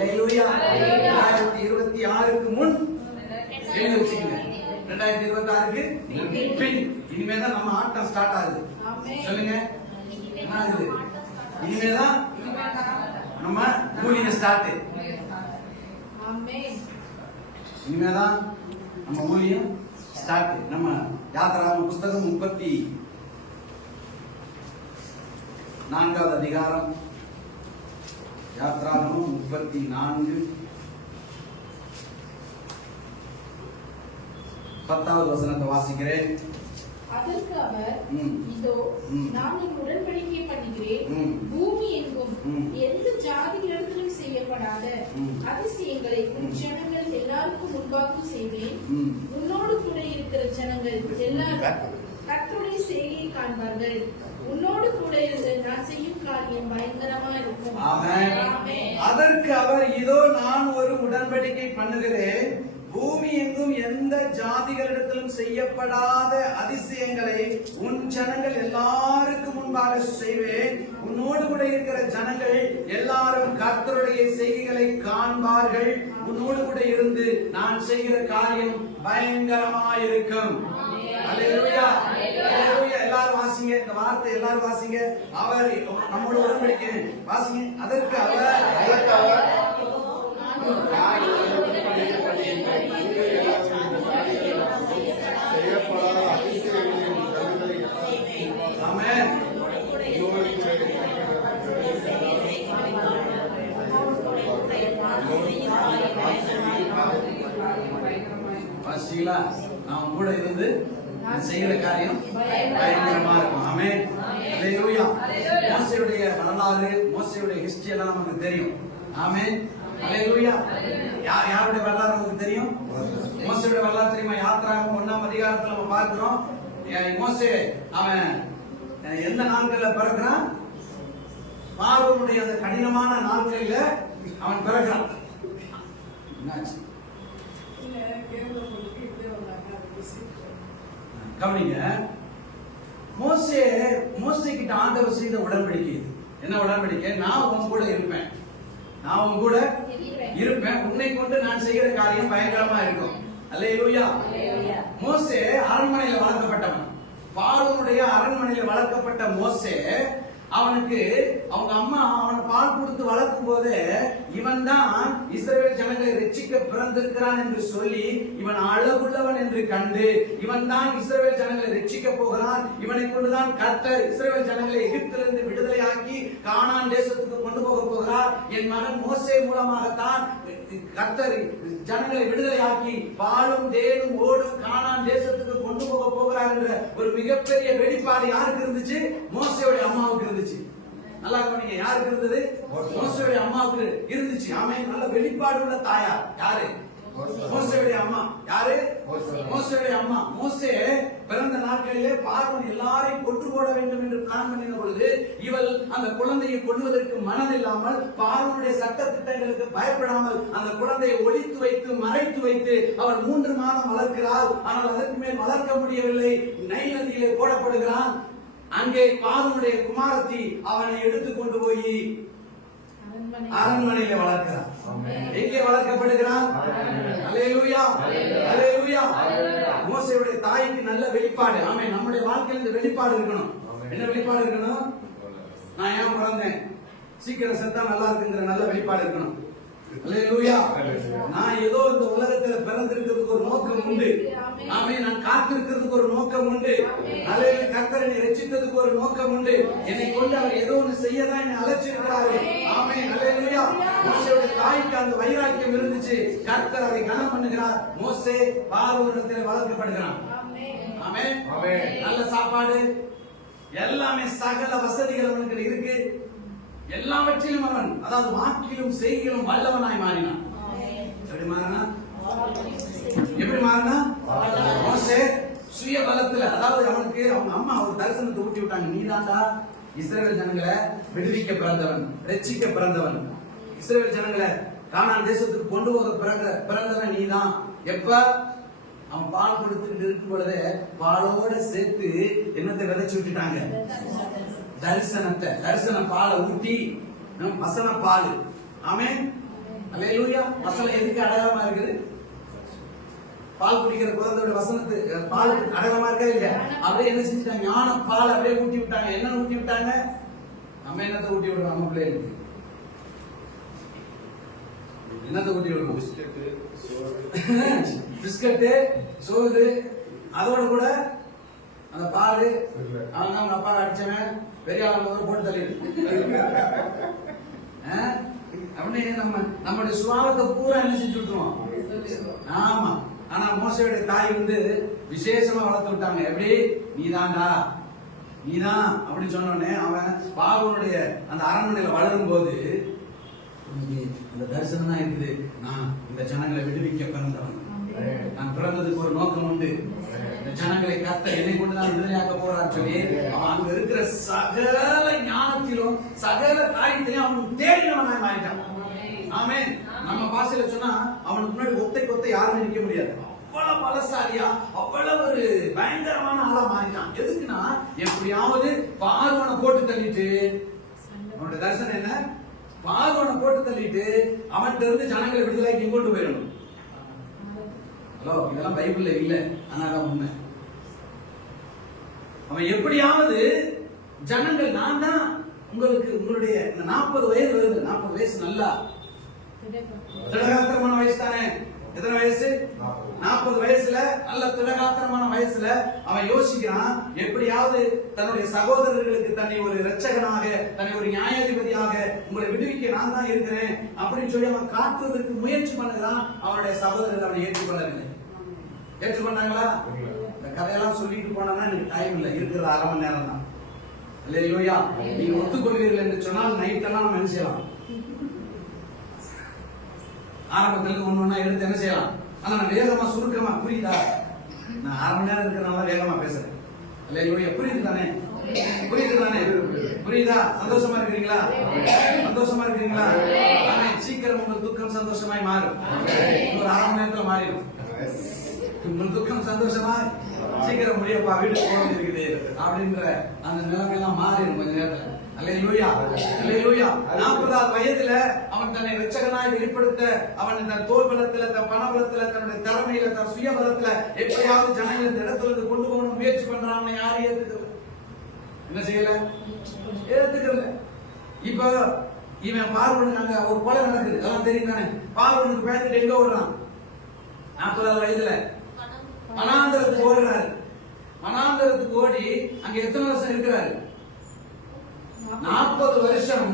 அல்லேலூயா. 2026க்கு முன் எழுதி வச்சுக்கங்க. 2026க்கு பின். இனிமேதான் நம்ம ஆட்டம் ஸ்டார்ட் ஆகுது. சொல்லுங்க, என்ன ஆகுது? இனிமேதான் நம்ம ஊழியம் ஸ்டார்ட். இனிமேதான் நம்ம ஊழியம் ஸ்டார்ட். நம்ம யாத்திராகம புஸ்தகம் 34வது அதிகாரம், யாத்திராகமம் 34 10வது வசனத்தை வாசிக்கிறேன். அதற்கு அவர், இதோ நான் என் உடன்படிக்கை பண்ணுகிறேன், பூமி எங்கும் எந்த ஜாதிகளிடத்திலும் செய்யப்படாத அதிசயங்களை உன் ஜனங்கள் எல்லாருக்கும் முன்பாக செய்வேன். உன்னோடு கூட இருக்கிற ஜனங்கள் எல்லாரும் கர்த்தருடைய செய்கையை காண்பார்கள். உன்னோடு கூட இருந்து நான் செய்யும் காரியம் பயங்கரமா இருக்கும். அதற்கு அவர், இதோ நான் ஒரு உடன்படிக்கை பண்ணுகிறேன், பூமி எங்கும் எந்த ஜாதிகளிடத்திலும் செய்யப்படாத அதிசயங்களை உன் ஜனங்கள் எல்லாருக்கும் முன்பாக செய்வேன். உன்னோடு கூட இருக்கிற ஜனங்கள் எல்லாரும் கர்த்தருடைய செய்கைகளை காண்பார்கள். உன்னோடு கூட இருந்து நான் செய்கிற காரியம் பயங்கரமாயிருக்கும். அல்லேலூயா, அல்லேலூயா. எல்லாரும் வாசிங்க இந்த வார்த்தை, எல்லாரும் வாசிங்க. அவர் நம்மோட உடன்படிக்கை வாசிங்க. அதற்கு அவர் நாம் கூட இருந்து செய்கிற காரியம் பயங்கரமா இருக்கும். ஆமென். அல்லேலூயா. மோசேயுடைய வரலாறு, மோசேயுடைய ஹிஸ்டரி எல்லாம் நமக்கு தெரியும். ஆமென். அல்லேலூயா. யாருடைய வரலாறு நமக்கு தெரியும்? மோசேயுடைய வரலாறு தெரியுமா? யாத்திராகமம் 1ஆம் அதிகாரத்துல நம்ம பார்க்கிறோம். மோசே அவன் எந்த நாட்கள்ல பிறக்கிறான்? பார்வோனுடைய அந்த கடினமான நாட்களில அவன் பிறக்கிறான். கவனிங்க, மோசே கிட்ட ஆண்டவர் செய்த உடன்படிக்கை. என்ன உடன்படிக்கை? நான் உன் கூட இருப்பேன், நான் உன் கூட இருப்பேன், உன்னை கொண்டு நான் செய்கிற காரியம் பயங்கரமா இருக்கும். அல்லேலூயா. மோசே அரண்மனையில வளர்க்கப்பட்டவன். பார்வோனுடைய அரண்மனையில வளர்க்கப்பட்ட மோசே, அவனுக்கு அவங்க அம்மா அவனை பால் கொடுத்து வளர்க்கும் போது இவன் தான் இஸ்ரவேல் ஜனங்களை ரட்சிக்க பிறந்திருக்கிறான் என்று சொல்லி இவன் அழகுள்ளவன் என்று கண்டு இவன் தான் இஸ்ரவேல் ஜனங்களை ரட்சிக்க போகிறான், இவனை கொண்டுதான் கர்த்தர் இஸ்ரவேல் ஜனங்களை எகிப்திலிருந்து விடுதலையாக்கி கானான் தேசத்துக்கு கொண்டு போக போகிறார், என் மகன் மோசே மூலமாகத்தான் கர்த்தர் ஜனங்களை விடுதலையாக்கி பாலும் தேனும் ஓடும் கானான் தேசத்துக்கு கொண்டு போக போகிறார் என்ற ஒரு மிகப்பெரிய வெளிப்பாடு யாருக்கு இருந்துச்சு? மோசேயுடைய அம்மாவுக்கு இருந்துச்சு. நல்லா கவனிங்க, யாருக்கு இருந்தது? மோசேயுடைய அம்மாவுக்கு இருந்துச்சு. ஆமென். நல்ல வெளிப்பாடு உள்ள தாயார் யாரு? மோசேயுடைய அம்மா. யாரு? மோசேயுடைய அம்மா. மோசே பிறந்த நாட்களிலே பார்வோன் எல்லாரையும் கொன்று போட வேண்டும் என்று பிளான் பண்ணின பொழுது இவள் அந்த குழந்தையை கொல்வதற்கு மனதில்லாமல் பார்வோனுடைய சட்ட திட்டங்களுக்கு பயப்படாமல் அந்த குழந்தையை ஒளித்து வைத்து மறைத்து வைத்து அவள் 3 மாதம் வளர்க்கிறாள். ஆனால் அதற்கு மேல் வளர்க்க முடியவில்லை. நைல் நதியிலே போடப்படுகிறான். அங்கே பார்வோனுடைய குமாரத்தி அவனை எடுத்து கொண்டு போய் அரண்மனையில வளர்க்கிறார். எங்கே வளர்க்கப்படுகிறார்? அல்லேலூயா, அல்லேலூயா. மோசேயுடைய தாய்க்கு நல்ல வெளிப்பாடு. ஆமென். நம்முடைய வாழ்க்கையில் இந்த வெளிப்பாடு இருக்கணும். என்ன வெளிப்பாடு இருக்கணும்? நான் ஏன் பிறந்தேன், சீக்கிரம் செத்தா நல்லா இருக்குங்கிற நல்ல வெளிப்பாடு இருக்கணும். அல்லேலூயா. நான் ஏதோ இந்த உலகத்துல பிறந்திருக்கிறதுக்கு ஒரு நோக்கம் உண்டு. ஆமென். நான் காத்திருக்கிறதுக்கு ஒரு நோக்கம் உண்டு. அல்லேலூயா. கர்த்தர் என்னை ரட்சித்ததுக்கு ஒரு நோக்கம் உண்டு. என்னை கொண்டு அவர் ஏதோ ஒன்று செய்யதான் என்னை அழைச்சிருக்கிறாரு. ஆமென். அல்லேலூயா. மோசேயுடைய தாய்க்கு அந்த வைராக்கியம் இருந்துச்சு. கர்த்தர் அதை கனம் பண்ணுகிறார். மோசே பார்வோனிடத்தில் வளர்க்கப்படுகிறான். ஆமென். நல்ல சாப்பாடு, எல்லாமே சகல வசதிகள் அவனுக்கு இருக்கு. எல்லாவற்றிலும் அவன், அதாவது வாக்கிலும் செய்கையிலும் வல்லவனாய் மாறினான். எப்படி மாறினா? எப்படி மாறினா? மோசே சுய பலத்துல, அதாவது அவனுக்கு அவங்க அம்மா ஒரு தரிசனத்தை ஊட்டி விட்டாங்க. நீதாண்டா இஸ்ரவேல் ஜனங்களை விடுவிக்க பிறந்தவன், ரட்சிக்க பிறந்தவன், இஸ்ரவேல் ஜனங்களை கானான் தேசத்துக்கு கொண்டு போக பிறந்தவன் நீதான். எப்ப அவன் பால் கொடுத்துட்டு இருக்கும் பொழுது பாலோட சேர்த்து என்னத்தை விதைச்சு விட்டுட்டாங்க? தரிசனத்தை. தரிசன பாலை ஊட்டி வசன பால். ஆமென். அல்லேலூயா. வசனம் எதுக்கு அடையாளமா இருக்குது? பால் குடிக்கிற குழந்தையோட வசனத்து பால் அடையாளமா இருக்கா இல்லையா? அப்படியே என்ன செஞ்சுட்டாங்க? ஞான பால் அப்படியே ஊட்டி விட்டாங்க. என்ன ஊட்டி விட்டாங்க? நம்ம என்னத்தை ஊட்டி விடுறோம்? நம்ம பிள்ளைகளுக்கு என்னத்தை ஊட்டி விடுறோம்? பிஸ்கட்டு, சோறு, அதோட கூட அந்த பால். அவங்க அவங்க அப்பா அடிச்சவன் பெரிய ஆளுங்க போட்டு தள்ளிடு அப்படின்னு நம்மளுடைய சுவாபத்தை பூரா என்ன செஞ்சு விட்டுருவோம். ஆமா. ஆனா மோசையுடைய தாய் விசேஷமா வளர்த்து விட்டாங்க. எப்படி? நீதான்டா, நீதான் அப்படின்னு சொன்னோடனே அவன் பார்வோனுடைய அந்த அரண்மனையில வளரும் போது அந்த தரிசனம் தான் இருக்குது. நான் இந்த ஜனங்களை விடுவிக்க பிறந்தவன். நான் பிறந்ததுக்கு ஒரு நோக்கம் உண்டு. இந்த ஜனங்களை கத்த என்னை கொண்டு நான் விடுதலையாக்க போறான்னு சொல்லி அவன் அங்க இருக்கிற சகல ஞானத்திலும் சகல காரியத்திலும் அவன் தேடினவன் ஆயிட்டான். ஆமென். நம்ம பாசையில சொன்னா அவனுக்கு முன்னாடி ஒத்தை யாரும் நிற்க முடியாது. அவ்வளவு பலசாலியா, அவ்வளவு ஒரு பயங்கரமான ஆளா மாறிட்டான். எதுக்குன்னா எப்படியாவது பார்வோனை போட்டு தள்ளிட்டு, அவனுடைய தரிசனம் என்ன? பார்வோனை போட்டு தள்ளிட்டு அவன்கிட்ட இருந்து ஜனங்களை விடுதலைக்கு கொண்டு போயிடணும். ஹலோ, இதெல்லாம் பைபிள்ல இல்ல, ஆனா உண்மை. அவன் எப்படியாவது ஜனங்கள், நான் தான் உங்களுக்கு உங்களுடைய 40 வயது வருது. 40 வயசு நல்லா திடகாத்திரமான வயசு தானே. எத்தனை வயசு? 40 வயசுல நல்ல திடகாத்திரமான வயசுல அவன் யோசிக்கிறான், எப்படியாவது தன்னுடைய சகோதரர்களுக்கு தன்னை ஒரு இரட்சகனாக, தன்னை ஒரு நியாயாதிபதியாக உங்களை விடுவிக்க நான் தான் இருக்கிறேன் அப்படின்னு சொல்லி அவன் காட்டுவதற்கு முயற்சி பண்ணுகிறான். அவனுடைய சகோதரர்கள் அவனை ஏற்றுக்கொள்ளவில்லை. ஏற்றுக்கொண்டாங்களா? இந்த கதையெல்லாம் சொல்லிட்டு போனா எனக்கு டைம் இல்லை, இருக்கிற 1/2 மணி நேரம் தான். அல்லேலூயா. நீங்க ஒத்துக்கொள்வீர்கள் என்று சொன்னால் நைட்டெல்லாம் நம்ம என்ன செய்யலாம்? ஆரம்பத்துல ஒண்ணு எடுத்து என்ன செய்யலாம்? ஆனா நான் வேகமா சுருக்கமா, புரியுதா? நான் 1/2 மணி நேரம் இருக்கிறனால வேகமா பேசுறேன். அல்லேலூயா. புரியுது தானே? புரியுது தானே? புரியுதா? சந்தோஷமா இருக்கிறீங்களா? சந்தோஷமா இருக்கிறீங்களா? சீக்கிரம் உங்கள் துக்கம் சந்தோஷமாய் மாறும். ஒரு 1/2 மணி நேரத்துல மாறிடும். உங்கள் துக்கம் சந்தோஷமா சீக்கிரம் முடியப்பா, வீட்டுக்கு போக இருக்குது அப்படின்ற அந்த நிலைமையெல்லாம் மாறிடும் கொஞ்ச நேரத்துல. அல்லேலூயா. அல்லேலூயா. 40வது வயதுல அவன் தன்னை இரட்சகனாய் வெளிப்படுத்த, அவன் தன் தோல் பலத்துல, தன் பண பலத்துல, தன்னுடைய திறமையில, தன் சுய பலத்துல எப்படியாவது ஜனங்களை இந்த இடத்துல இருந்து கொண்டு போகணும் முயற்சி பண்றான். யாரும் ஏத்துக்கல. என்ன செய்யல? ஏத்துக்கல. இப்ப இவன் பார்வனுக்கு அங்க ஒரு கொலை நடக்குது, அதெல்லாம் தெரியும் தானே. பார்வனுக்கு பயந்துட்டு எங்க ஓடுறான்? 40வது வயதுல வனாந்தரத்துக்கு ஓடுறாரு. வனாந்தரத்துக்கு ஓடி அங்க எத்தனை வருஷம் இருக்கிறாரு? 40 வருஷம்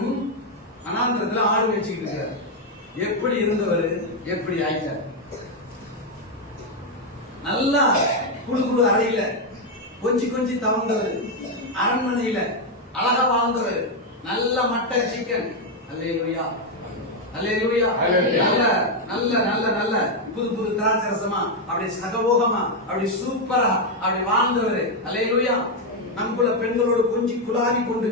வனாந்தரத்துல ஆடு வச்சுக்கிட்டு இருக்காரு. எப்படி இருந்தவர் எப்படி ஆயிட்டார்? நல்லா குழு அறையில கொஞ்சி தவந்தவர், அரண்மனையில அழகா வாழ்ந்தவர், நல்ல மட்டன் சிக்கன். அல்லேலூயா. அல்லேலூயா. நல்ல நல்ல நல்ல நல்ல புது திராட்சை ரசமா, அப்படி சகவோகமா, அப்படி சூப்பரா அப்படி வாழ்ந்தவர். அல்லேலூயா. நமக்குள்ள பெண்களோடு கொஞ்சி குலாவி கொண்டு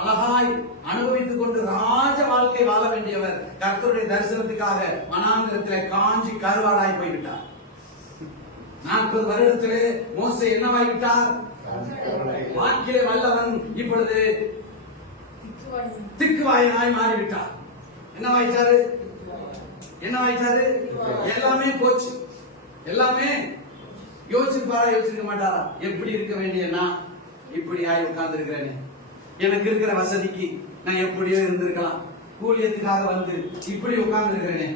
அழகாய் அனுபவித்துக் கொண்டு ராஜ வாழ்க்கை வாழ வேண்டியவர் கர்த்தருடைய தரிசனத்துக்காக வனாந்தரத்திலே காஞ்சி கருவாடாய் போய்விட்டார். 40 வருடத்திலே மோசே என்னவாய்விட்டார்? வாக்கிலே வல்லவன் இப்பொழுது திக்குவாயனாய் மாறிவிட்டார். என்னவாயிட்டாரு? என்னவாயிட்டாரு? எல்லாமே போச்சு. எல்லாமே யோசிச்சுப்பாரா? யோசிக்க மாட்டாரா? எப்படி இருக்க வேண்டிய நான் இப்படி ஆகி உட்கார்ந்து இருக்கிறேன். எனக்கு இருக்கிற வசதிக்கு நான் எப்படியோ இருந்திருக்கலாம். ஊழியத்துக்காக வந்து இப்படி உட்கார்ந்து இருக்கிறேன்.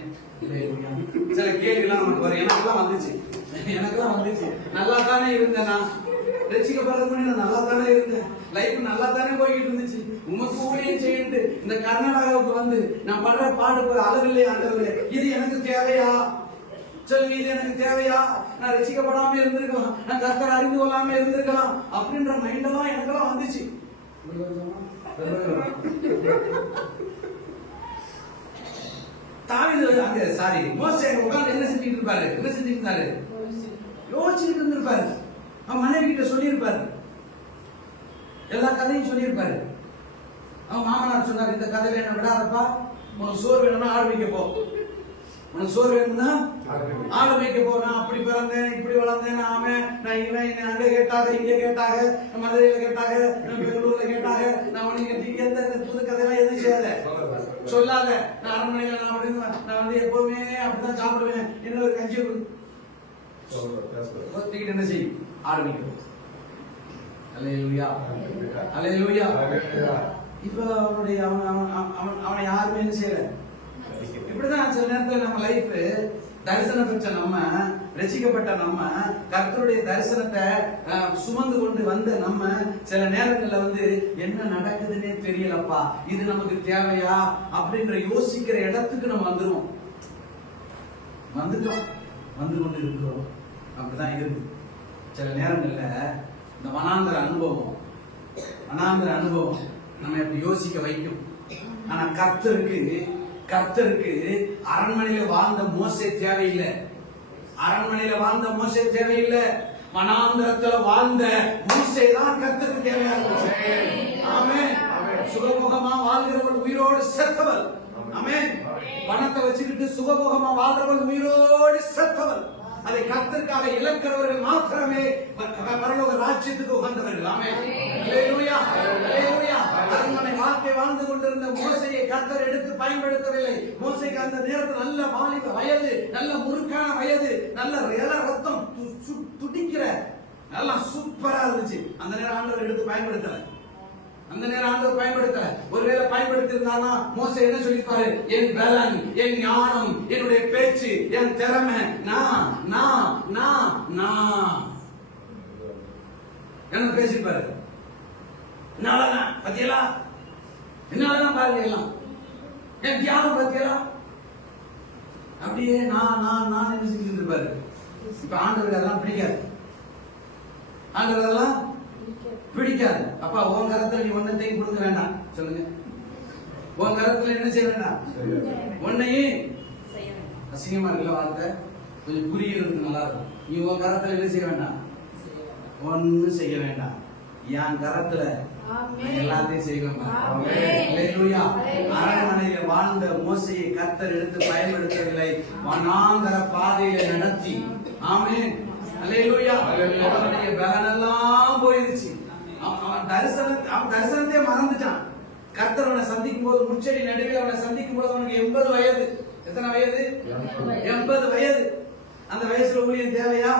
சில கேள்விலாம் நமக்கு வரும். எனக்கெல்லாம் வந்துச்சு. நல்லா தானே இருந்தேன். நான் ரசிக்கப்படுறது பண்ணி நான் நல்லா தானே இருந்தேன். லைஃப் நல்லா தானே போய்கிட்டு இருந்துச்சு. உமக்கு ஊழியம் செய்யிட்டு இந்த கர்நாடகாவுக்கு வந்து நான் படுற பாடுக்கு அளவில்லை. ஆண்டவரே, இது எனக்கு தேவையா? சொல்லுங்க, இது எனக்கு தேவையா? நான் ரசிக்கப்படாம இருந்திருக்கலாம், நான் கர்த்தரை அறிந்து கொள்ளாம இருந்திருக்கலாம் அப்படின்ற மைண்டெல்லாம் எனக்கெல்லாம் வந்துச்சு. தாவீது அங்க மோசே உட்கார்ந்து என்ன செஞ்சுட்டு இருப்பாரு? என்ன செஞ்சுட்டு இருந்தாரு? யோசிச்சுட்டு இருந்திருப்பாரு. அவன் மனைவி கிட்ட சொல்லியிருப்பாரு, எல்லா கதையும் சொல்லியிருப்பாரு. அவன் மாமனார் சொன்னார், இந்த கதையில என்ன விடாதப்பா, உனக்கு சோறு வேணும்னா ஆடு வைக்க போ. உனக்கு சோறு வேணும்னா ஆடு வைக்க போ. நான் அப்படி பிறந்தேன், இப்படி வளர்ந்தேன், நான் இவன் அங்க கேட்டாங்க, இங்க கேட்டாங்க, மதுரையில கேட்டாங்க, பெங்களூர்ல கேட்டாங்க, நான் உனக்கு எந்த புது கதையெல்லாம் எதுவும் செய்யாத. சொல்லாத. நான் அரண்மனையில நான் வந்து எப்பவுமே அப்படிதான் சாப்பிடுவேன். இன்னொரு கஞ்சி ஒத்திக்கிட்டு என்ன செய்யும் ஆரம்பிக்கும். அல்லேலூயா, அல்லேலூயா. இப்ப அவனை யாருமே என்ன செய்யல. இப்படிதான் சில நேரத்தில் நம்ம லைஃப் தரிசனம் பெற்ற நம்ம, ரசிக்கப்பட்ட நம்ம, கர்த்தருடைய தரிசனத்தை சுமந்து கொண்டு வந்த நம்ம சில நேரங்கள்ல வந்து என்ன நடக்குதுன்னே தெரியலப்பா, இது நமக்கு தேவையா அப்படின்ற யோசிக்கிற இடத்துக்கு நம்ம வந்துடும். வந்துட்டோம், வந்து கொண்டு இருக்கிறோம். அப்படிதான் இருக்கு. சில நேரங்கள்ல இந்த வனாந்தர அனுபவம் நம்ம எப்படி யோசிக்க வைக்கும். ஆனா கர்த்தருக்கு அரண்மனையில வாழ்ந்த மோசே தேவையில்லை. அரண்மனையில வாழ்ந்த மோசே தேவையில்லை. வனாந்தரத்துல வாழ்ந்த மோசே தான் கர்த்தருக்கு தேவையா இருந்துச்சு. ஆமென். சுகமுகமா வாழ்கிறவள் உயிரோடு செத்தவள். ஆமென். பணத்தை வச்சுக்கிட்டு சுகமுகமா வாழ்றவள் உயிரோடு செத்தவள். அதை கர்த்தருக்காக இழக்கிறவர்கள் மாத்திரமே பரலோக ராஜ்யத்துக்கு உகந்தவர்கள். ஆமென். அல்லேலூயா, அல்லேலூயா. அரண்மனை வாழ்க்கை வாழ்ந்து கொண்டிருந்த மோசேயை கர்த்தர் எடுத்து பயன்படுத்தவில்லை. மோசேக்கு அந்த நேரத்தில் நல்ல வாலிப வயது, நல்ல முறுக்கான வயது, நல்ல ரத்தம் துடிக்கிற நல்லா சூப்பரா இருந்துச்சு. அந்த நேரம் ஆண்டவர் எடுத்து பயன்படுத்தல. ஒருவேளை பயன்படுத்தி இருந்தானா மோசே என்ன சொல்லிருப்பாரு? என் பலன், என் ஞானம், என்னுடைய பேச்சு, என் திறமை, என்ன பேசிருப்பாரு? என்னாலதான் பத்தியலா, என்னாலதான் பாருங்க எல்லாம், என் தியானம் பத்தியலா, அப்படியே நான் என்ன செஞ்சுட்டு இருப்பாரு. இப்ப ஆண்டவருக்கு அதெல்லாம் பிடிக்காது. ஆண்டவர் அதெல்லாம் பிடிக்காது. அப்பா உன் கரத்துல நீ ஒன்னத்தையும் கொடுக்க வேண்டாம். சொல்லுங்க, உன் கரத்துல என்ன செய்ய வேண்டாம்? ஒன்னையும் அசிங்கமா இருக்குல்ல வார்த்தை, கொஞ்சம் புரியுறதுக்கு நல்லா இருக்கும். நீ உன் கரத்துல என்ன செய்ய வேண்டாம்? ஒன்னும் செய்ய வேண்டாம். என் கரத்துல எல்லாத்தையும் செய்வேன். அரண்மனையில வாழ்ந்த மோசையை கர்த்தர் எடுத்து பயன்படுத்தவில்லை. வனாந்தர பாதையில நடத்தி. ஆமென். அல்லேலூயா. அவனுடைய பலனெல்லாம் போயிருச்சு. அவன் தரிசனத்தையே மறந்துட்டான். கர்த்தர் அவனை சந்திக்கும் போது, முச்செடி நடுவில் அவனை சந்திக்கும் போது அவனுக்கு 80 வயது. எத்தனை வயது? 80 வயது. அந்த வயசுல ஊழியம் தேவையா?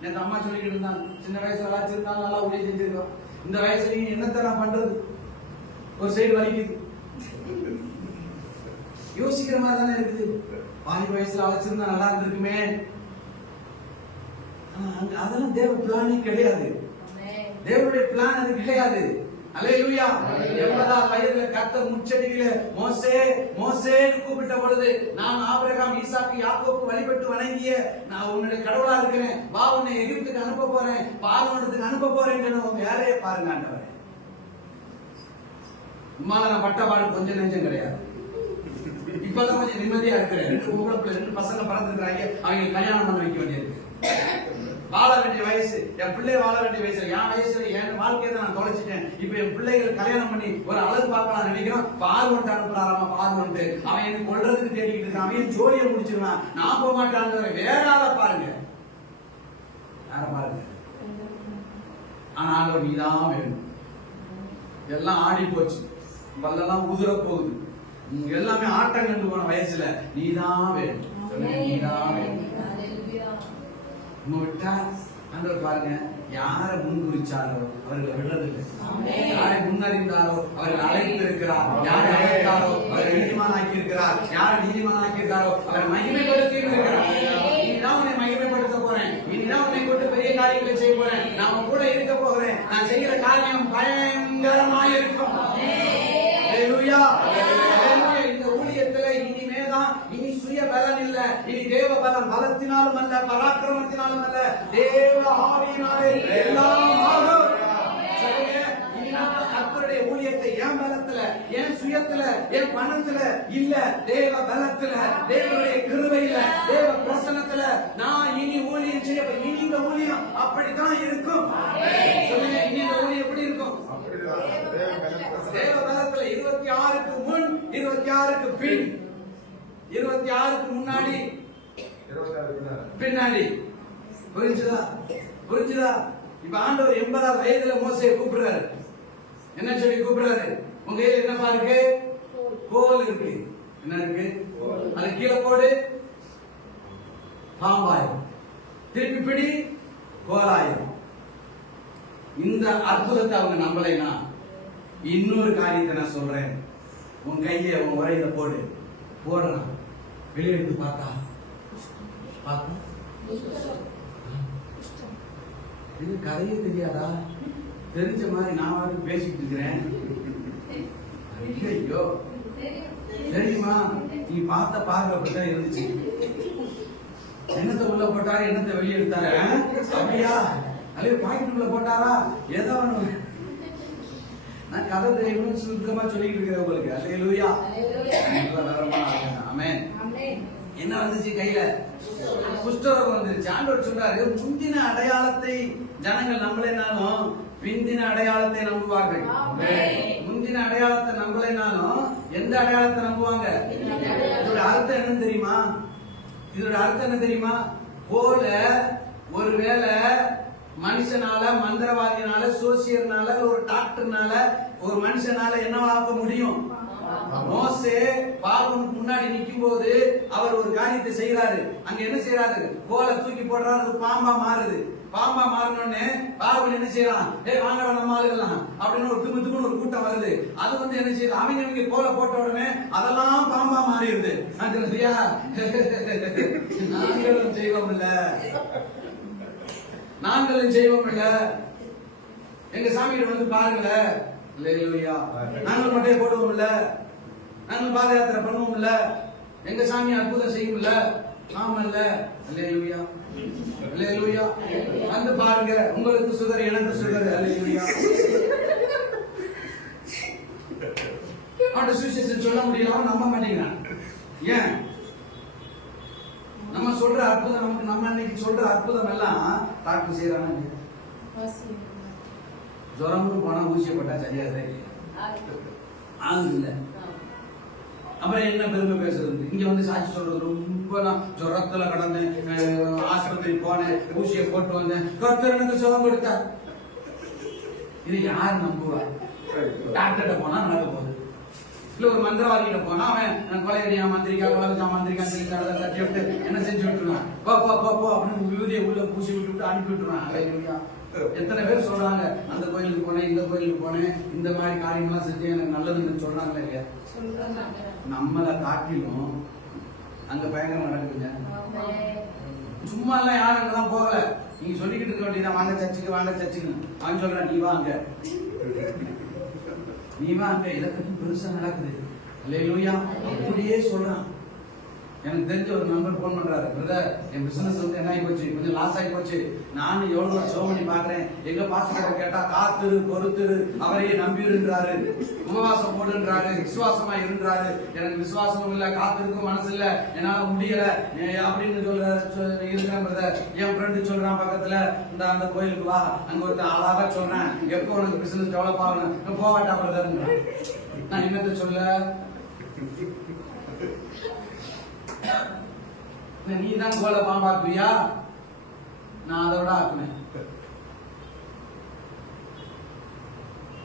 நேற்று அம்மா சொல்லிக்கிட்டு இருந்தாங்க, சின்ன வயசுல வச்சிருந்தாலும் நல்லா ஊழியம் செஞ்சிருக்கோம். இந்த வயசுல நீங்க என்னத்த நான் பண்றது? ஒரு சைடு வலிக்குது. யோசிக்கிற மாதிரி தானே இருக்குது. வாலிப வயசுல வச்சிருந்தா நல்லா இருந்திருக்குமே. அதெல்லாம் தேவ பிளானே கிடையாது. தேவனுடைய பிளான் அது கிடையாது. அல்லேலூயா. 80 வயதுல கர்த்தர் முச்செடியில மோசேன்னு கூப்பிட்ட பொழுது, நான் ஆபிரகாம், ஈசாக்கு, யாக்கோபு வழிபட்டு வணங்கிய நான் உன்னுடைய கடவுளா இருக்கிறேன், வா உன்னை எகிப்துக்கு அனுப்ப போறேன், பார்வோனுக்கு அனுப்ப போறேன்னு உங்க வேலையை பாருங்க ஆண்டவரே. உம்மால நான் பட்டபாடு கொஞ்சம் நெஞ்சம் கிடையாது. இப்பதான் கொஞ்சம் நிம்மதியா இருக்கிறேன். 2 பசங்க பிறந்திருக்கிறாங்க. அவங்க கல்யாணம் பண்ண வைக்க வேண்டியிருக்கு. வாழ வேண்டிய வயசு, என் பிள்ளை வாழ வேண்டிய வயசு. என் வயசுல என் வாழ்க்கையை நான் தொலைச்சிட்டேன். இப்ப என் பிள்ளைகள் கல்யாணம் பண்ணி ஒரு அழகு பார்க்கலாம் நினைக்கிறோம். பார்வன்ட்டு அனுப்புறாராமா, பார்வன்ட்டு அவன் எனக்கு கொள்றதுக்கு தேடிக்கிட்டு இருக்கான். அவன் ஜோலியை முடிச்சிருவான். நான் போக மாட்டான். வேற ஆளை பாருங்க, வேற பாருங்க. ஆனா ஆண்டவர் நீதான் வேணும். எல்லாம் ஆடி போச்சு, பல்லெல்லாம் உதிர போகுது, எல்லாமே ஆட்டம் கண்டு போன வயசுல நீதான் வேணும். நீதான் வேணும். விட்டா ஆண்டவர் பாருங்க, யாரை முன்குறிச்சாரோ அவர்களை விடுறதில்லை. யாரை முன்னறிந்தாரோ அவர்கள் அழைத்து இருக்கிறார். யாரை அழைத்தாரோ அவரை நீதிமான் ஆக்கி இருக்கிறார். யாரை நீதிமான் ஆக்கி இருக்காரோ அவரை மகிமைப்படுத்தி இருக்கிறார். இனிதான் உன்னை மகிமைப்படுத்த போறேன், இனிதான் உன்னை கொண்டு பெரிய காரியங்களை செய்ய போறேன், நாம கூட இருக்க போகிறேன், நான் செய்கிற காரியம் பயங்கரமாக இருக்கும். இந்த ஊழியத்துல இனிமேதான் இனி சுய பலன் இல்ல, இனி தேவ பலன். பலத்தினாலும் அல்ல, பராக்கிரமத்தினாலும் அல்ல, தேவ ஆவியினாலே எல்லாம் ஆகும். கர்த்தருடைய ஊழியத்தை என் பலத்துல, என் சுயத்துல, என் பணத்துல இல்ல, தேவ பலத்துல, தேவனுடைய கிருபையில, தேவ பிரசன்னத்துல நான் இனி ஊழியம் செய்ய. இனி இந்த ஊழியம் அப்படித்தான் இருக்கும். இனி இந்த ஊழியம் எப்படி இருக்கும்? தேவ பலத்துல 26க்கு முன், 26க்கு பின், 26க்கு முன்னாடி, 26 பின்னாடி. புரிஞ்சுதா? இப்ப ஆண்டவர் 80 வயதுல மோசேயை கூப்பிடுறாரு. என்ன சொல்லி கூப்பிடுறாரு? உங்க கையில என்னப்பா இருக்கு? கோல் இருக்கு. என்ன இருக்கு? அது கீழே போடு பாம்பாயிரும், திருப்பி பிடி கோலாயிரும். இந்த அற்புதத்தை அவங்க நம்பலைன்னா இன்னொரு காரியத்தை நான் சொல்றேன். உன் கையை உன் உரையில போடு, போடுறான் வெளியெடுத்து பார்த்தா இது கதையே தெரியாதா? தெரிஞ்ச மாதிரி நான் வந்து பேசிட்டு இருக்கிறேன். ஐயோ தெரியுமா? நீ பார்த்த பார்வை அப்படித்தான் இருந்துச்சு. என்னத்தை உள்ள போட்டாரு, என்னத்தை வெளியே எடுத்தாரு? அப்படியா? அல்லது பாக்கெட்டுக்குள்ள போட்டாரா? ஏதோ ஒண்ணு. நான் கதை தெரியும் சுருக்கமா சொல்லிட்டு இருக்கிறேன் உங்களுக்கு. அல்லேலூயா. ஆமென். என்ன வந்துச்சு கையில? குஷ்டரோகம் வந்துருச்சு. ஆண்டவர் சொல்றாரு, முந்தின அடையாளத்தை ஜனங்கள் நம்பலைனாலும் பிந்தின அடையாளத்தை நம்புவார்கள். முந்தின அடையாளத்தை நம்பலைனாலும் எந்த அடையாளத்தை நம்புவாங்க? இதோட அர்த்தம் என்னன்னு தெரியுமா? இதோட அர்த்தம் என்ன தெரியுமா? போல ஒருவேளை மனுஷனால, மந்திரவாதினால, சோசியர்னால, ஒரு டாக்டர்னால, ஒரு மனுஷனால என்னவாக்க முடியும்? மோசே பார்வோனுக்கு முன்னாடி நிக்கும் போது அவர் ஒரு காரியத்தை செய்யறாரு. அங்க என்ன செய்யறாரு? கோலை தூக்கி போடுறாரு, அது பாம்பா மாறுது. பாம்பா மாறினோடனே பார்வன் என்ன செய்யறான்? வாங்கடா நம்ம ஆளுகலாம் அப்படின்னு ஒரு திமுத்துக்குன்னு ஒரு கூட்டம் வருது. அது வந்து என்ன செய்யுது? அவங்க கோலை போட்ட உடனே அதெல்லாம் பாம்பா மாறிடுது. நாங்களும் செய்வோம் இல்ல, நாங்களும் செய்வோம் இல்ல. எங்க சாமியிட வந்து பாருங்கள, நாங்களும் மட்டையை போடுவோம் இல்ல, நாங்களும் பாத யாத்திரை பண்ணுவோம் இல்ல, எங்க சாமி அற்புதம் செய்யும் இல்ல. ஆமல்ல. அல்லேலூயா, அல்லேலூயா. வந்து பாருங்க, உங்களுக்கு சுகர், எனக்கு சுகர். அல்லேலூயா. அவன் சுவிசேஷம் சொல்ல முடியல, நம்ப மாட்டேங்கிறான். ஏன்? நம்ம சொல்ற அற்புதம், நமக்கு நம்ம அன்னைக்கு சொல்ற அற்புதம் எல்லாம் டாக்டர் செய்யறாங்க. ஜுரம்னு போனா ஊசியை போட்டா சரியாதே ஆகுது இல்ல. அப்புறம் என்ன பெருமை பேசுறது? இங்க வந்து சாட்சி சொல்றது, ரொம்ப நான் ஜுரத்துல கடந்தேன், ஆஸ்பத்திரி போனேன், ஊசியை போட்டு வந்தேன், கர்த்தர் எனக்கு சுகம் கொடுத்தார். இது யார் நம்புவா? டாக்டர்கிட்ட போனா நடக்க போகுது. இல்ல ஒரு மந்திரவாதிகிட்ட போனா அவன் கொலையடியா மந்திரிக்கா, கொலகா மந்திரிக்கா சொல்லி தட்டி விட்டு என்ன செஞ்சு விட்டுருவான், போ போ போ போ அப்படின்னு விபூதியை உள்ள பூசி விட்டு அனுப்பி விட்டுருவான். எத்தனை பேர் சொல்றாங்க, அந்த கோயிலுக்கு போனேன், இந்த கோயிலுக்கு போனேன், இந்த மாதிரி காரியங்கள்லாம் செஞ்சு எனக்கு நல்லதுன்னு சொல்றாங்களா இல்லையா? நம்மளை காட்டிலும் அங்க பயங்கரம் நடக்குதுங்க. சும்மா எல்லாம் யாரும் அங்கதான் போகல. நீங்க சொல்லிக்கிட்டு இருக்க வேண்டியதான், வாங்க சர்ச்சுக்கு, வாங்க சர்ச்சுக்கு. அவன் சொல்றான், நீ வாங்க, நீ வாங்க, இதை பத்தி பெருசா நடக்குது. அல்லேலூயா. அப்படியே சொல்றான். எனக்கு தெரிஞ்ச ஒரு நம்பர் போன் பண்றாரு, பிரதர் என் பிசினஸ் வந்து என்ன ஆகி போச்சு, கொஞ்சம் லாஸ் ஆகி போச்சு, நானும் எவ்வளவு ஷோ பண்ணி பாக்குறேன், எங்க பாஸ்டர் கேட்டா காத்துரு பொறுத்துரு அவரையே நம்பிடுன்றாரு, உபவாசம் போடுன்றாரு, விசுவாசமா இருந்தாரு. எனக்கு விசுவாசமும் இல்ல, காத்திருக்கும் மனசு இல்ல, என்னால முடியல அப்படின்னு இருக்கிறேன் பிரதர். என் ஃப்ரெண்டு சொல்றான் பக்கத்துல, இந்த அந்த கோயிலுக்கு வா, அங்க ஒருத்தர் அழகா சொல்றேன், எப்போ உனக்கு பிசினஸ் டெவலப் ஆகணும், போவாட்டா பிரதர். நான் என்னத்த சொல்ல? நீ தான் கோலை பாம்பாக்குவியா? நான் அதை விட ஆக்குனேன்.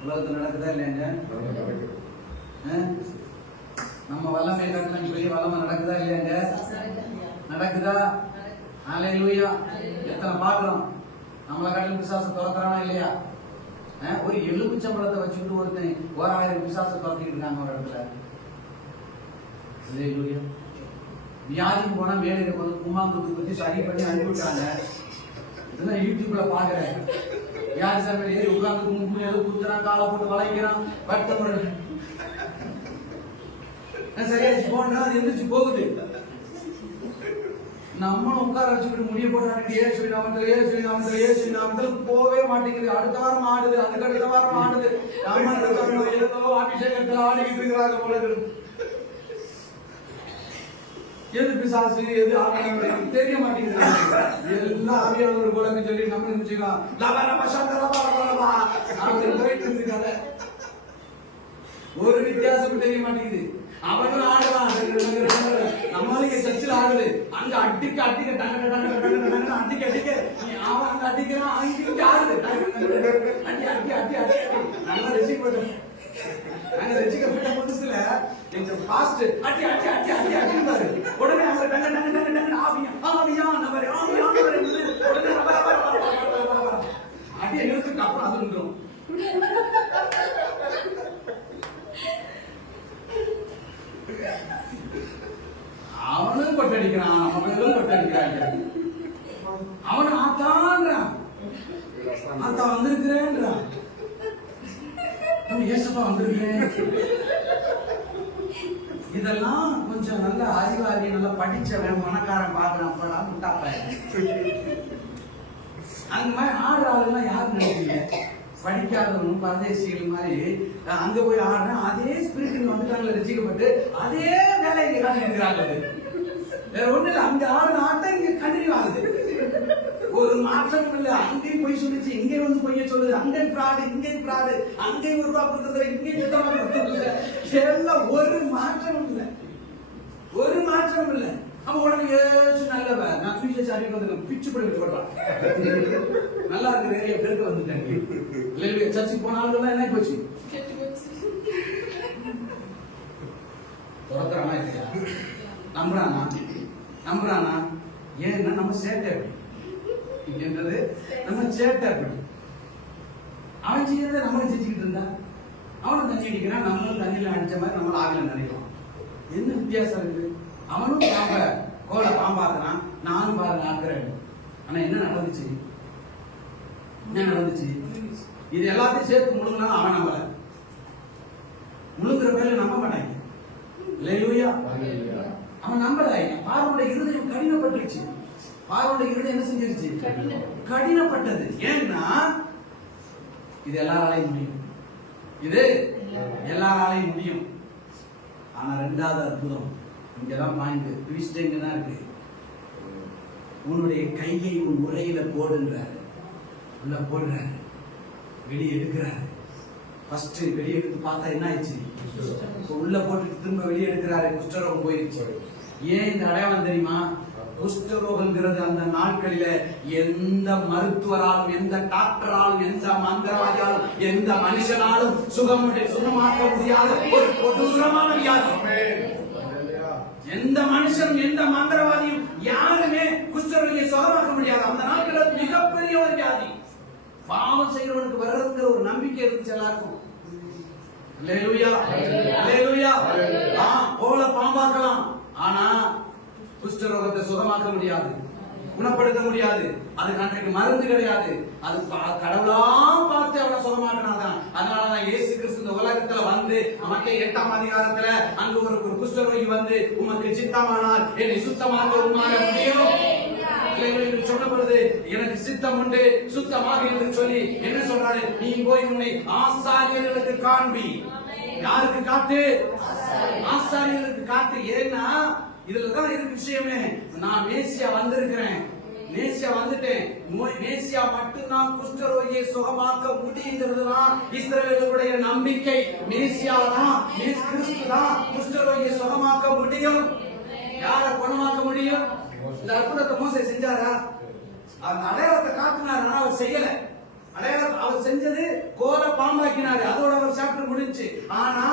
உலகத்துல நடக்குதா இல்லையாங்க? நம்ம வல்லமை காட்டின பெரிய வல்லமை நடக்குதா இல்லையாங்க? நடக்குதா? அல்லேலூயா. எத்தனை பாக்குறோம்? நம்மளை காட்டிலும் பிசாசை துரத்துறானா இல்லையா? ஒரு எலுமிச்சம்பழத்தை வச்சுக்கிட்டு ஒருத்தன் 1000 பிசாசை துரத்திட்டு இருக்காங்க ஒரு இடத்துல. அல்லேலூயா. வியாதிக்கு போனா மேலே வந்து கும்மாங்குத்து பத்தி சரி பண்ணி அனுப்பிவிட்டாங்க. இதெல்லாம் யூடியூப்ல பாக்குறேன். வியாதி சார் ஏறி உட்கார்ந்து கும்பு ஏதோ குத்துறான், காலை போட்டு வளைக்கிறான், பட்ட சரியாச்சு போனா அது எந்திரிச்சு போகுது. நம்மளும் உட்கார வச்சுக்கிட்டு முடிய போட்டு ஏசு நாமத்தில், ஏசு நாமத்தில், ஏசு நாமத்தில் போவே மாட்டேங்குது. அடுத்த வாரம் ஆடுது, அதுக்கு அடுத்த வாரம் ஆடுது. நம்ம ஏதோ அபிஷேகத்தில் ஆடிக்கிட்டு இருக்கிறாங்க போல இருக்கு. எது பிசாசு, எது ஆவியானவர் தெரிய மாட்டேங்குது. எல்லாம் ஆவியானவர் போல சொல்லி நம்ம நினைச்சுக்கலாம். ஒரு வித்தியாசம் தெரிய மாட்டேங்குது. அவனும் ஆடுவான், நம்மளுக்கு சர்ச்சில் ஆடுது, அங்க அடிக்க அடிக்க டங்க டங்க டங்க டங்க அடிக்க அடிக்க அவன் அங்க அடிக்கிறான், அங்க ஆடுது, அடி அடி அடி அடி. நல்லா ரசிக்கப்பட்ட நாங்க ரசிக்கப்பட்ட புதுசுல இந்த பாஸ்ட் அடி அடி அடி அடி அடிப்பாரு. உடனே அவங்க டங்க டங்க டங்க டங்க ஆவியா நபரே உடனே அடியை நிறுத்துக்கு அப்புறம் அது நின்றும். அவனும் கொட்டடிக்கிறான், அவனும் கொட்டடிக்கிறாங்க. அவன் ஆத்தான்றான், ஆத்தா வந்திருக்கிறேன்றான், ஏசப்பா வந்திருக்கிறேன். இதெல்லாம் கொஞ்சம் நல்ல அறிவாளி, நல்லா படிச்சவன், பணக்காரன் பாக்குறான், படா முட்டாப்ப. அந்த மாதிரி ஆடுற ஆளுலாம் யாரும் நினைக்கிறீங்க? படிக்காதவனும் பரதேசிகள் மாதிரி அங்க போய் ஆடுறேன். அதே ஸ்பிரிட் வந்துட்டாங்க, ரசிக்கப்பட்டு அதே வேலை இங்க காட்டிருக்கிறாங்க. வேற ஒண்ணு இல்ல, அங்க ஆடுற ஆட்டம் இங்க கண்டினியூ ஆகுது. ஒரு மாற்றம் இல்ல. அங்கேயும் போய் சொல்லிச்சு, இங்கே வந்து பொய்ய சொல்லுது, அங்கே பிராடு, இங்கே பிராடு, அங்கே ஒரு ரூபா கொடுத்தது, இங்கே எல்லாம் ஒரு மாற்றமும் இல்லை, ஒரு மாற்றமும் இல்லை. அவன் உடனே ஏசு நல்லவன், நான் சுவிசேஷ அறிக்கை வந்து பிச்சு போய் போடுறான். நல்லா இருக்கு, நிறைய பேருக்கு வந்துட்டாங்க. சர்ச்சுக்கு போனாலும் என்ன போச்சு, துரத்துறானா இல்லையா? நம்புறானா? நம்புறானா? ஏன்னா நம்ம சேட்டை அப்படி என்றது, நம்ம சேட்டை அப்படி. அவன் செய்யறத நம்மளும் செஞ்சுக்கிட்டு இருந்தா, அவனும் தண்ணி அடிக்கிறான், நம்மளும் தண்ணியில அடிச்ச மாதிரி நம்மளும் ஆவில நினைக்கிறோம். என்ன வித்தியாசம் இருக்கு? அவனும் பாம்ப கோலை பாம்பாக்குறான், நானும் பாருங்க ஆக்குறேன். ஆனா என்ன நடந்துச்சு? என்ன நடந்துச்சு? இது எல்லாத்தையும் சேர்த்து முழுங்கினா அவன் நம்பல. முழுங்குற பேர்ல நம்ப மாட்டாங்க. அல்லேலூயா. அவன் நம்பலாங்க. பார்வோட இருதயம் கடினப்பட்டுருச்சு. பார்வோட இருதயம் என்ன செஞ்சிருச்சு? கடினப்பட்டது. ஏன்னா இது எல்லாராலையும் முடியும், இது எல்லாராலையும் முடியும். ஆனா ரெண்டாவது அற்புதம் இங்கதான் பாயிண்ட், ட்விஸ்ட் இங்கதான் இருக்கு. உன்னுடைய கையை உன் உரையில போடுன்றாரு, உள்ள போடுறாரு, வெளியே எடுக்கிறாரு. ஃபர்ஸ்ட் வெளியே எடுத்து பார்த்தா என்ன ஆயிடுச்சு? உள்ள போட்டு திரும்ப வெளியே எடுக்கிறாரு, குஷ்டரோகம் போயிடுச்சு. ஏன் இந்த அடையாளம் தெரியுமா? குஷ்டரோகங்கிறது அந்த நாட்களில எந்த மருத்துவராலும், எந்த டாக்டராலும், எந்த மந்திரவாதியாலும், எந்த மனுஷனாலும் சுகமாக்க முடியாத ஒரு கொடூரமான வியாதி. எந்த மனுஷனும் எந்த மந்திரவாதியும் யாருமே குஷ்டரோகியை சுகமாக்க முடியாது. அந்த நாட்களில் மிகப்பெரிய ஒரு வியாதி. பாவம் செய்யறவனுக்கு வருகிற ஒரு நம்பிக்கை இருந்துச்சு எல்லாருக்கும். அல்லேலூயா, அல்லேலூயா. போல பாம்பாக்கலாம், ஆனா குஷ்டரோகத்தை சுகமாக்க முடியாது, குணப்படுத்த முடியாது. அதுக்கு அன்றைக்கு மருந்து கிடையாது. அது கடவுளா பார்த்து அவனை சுகமாக்கினாதான். அதனாலதான் இயேசு கிறிஸ்து இந்த உலகத்துல வந்து மத்தேயு 8ஆம் அதிகாரத்துல அங்கு ஒரு குஷ்டரோகி வந்து, உமக்கு சித்தமானால் என்னை சுத்தமாக்க உம்மால முடியும் சொன்ன பொழுது, எனக்கு சித்தம் உண்டு, சுத்தமாக என்று சொல்லி என்ன சொல்றாரு? நீ போய் உன்னை ஆசாரியர்களுக்கு காண்பி. யாருக்கு காட்டு? ஆசாரியர்களுக்கு காட்டு. ஏன்னா இதுலதான் இருக்கு விஷயமே. நான் மேசியா வந்திருக்கிறேன், மேசியா வந்துட்டேன். மேசியா மட்டும்தான் குஷ்டரோகியை சுகமாக்க முடியுங்கிறதுதான் இஸ்ரவேலுடைய நம்பிக்கை. மேசியா தான், கிறிஸ்து தான் குஷ்டரோகியை சுகமாக்க முடியும். யாரை குணமாக்க முடியும்? இந்த அற்புதத்தை மோசே செஞ்சாரா? அந்த அடையாளத்தை காட்டினாரு, ஆனா அவர் செய்யல. அடையாளம் அவர் செஞ்சது கோல பாம்பாக்கினாரு, அதோட அவர் சாப்டர் முடிஞ்சு. ஆனா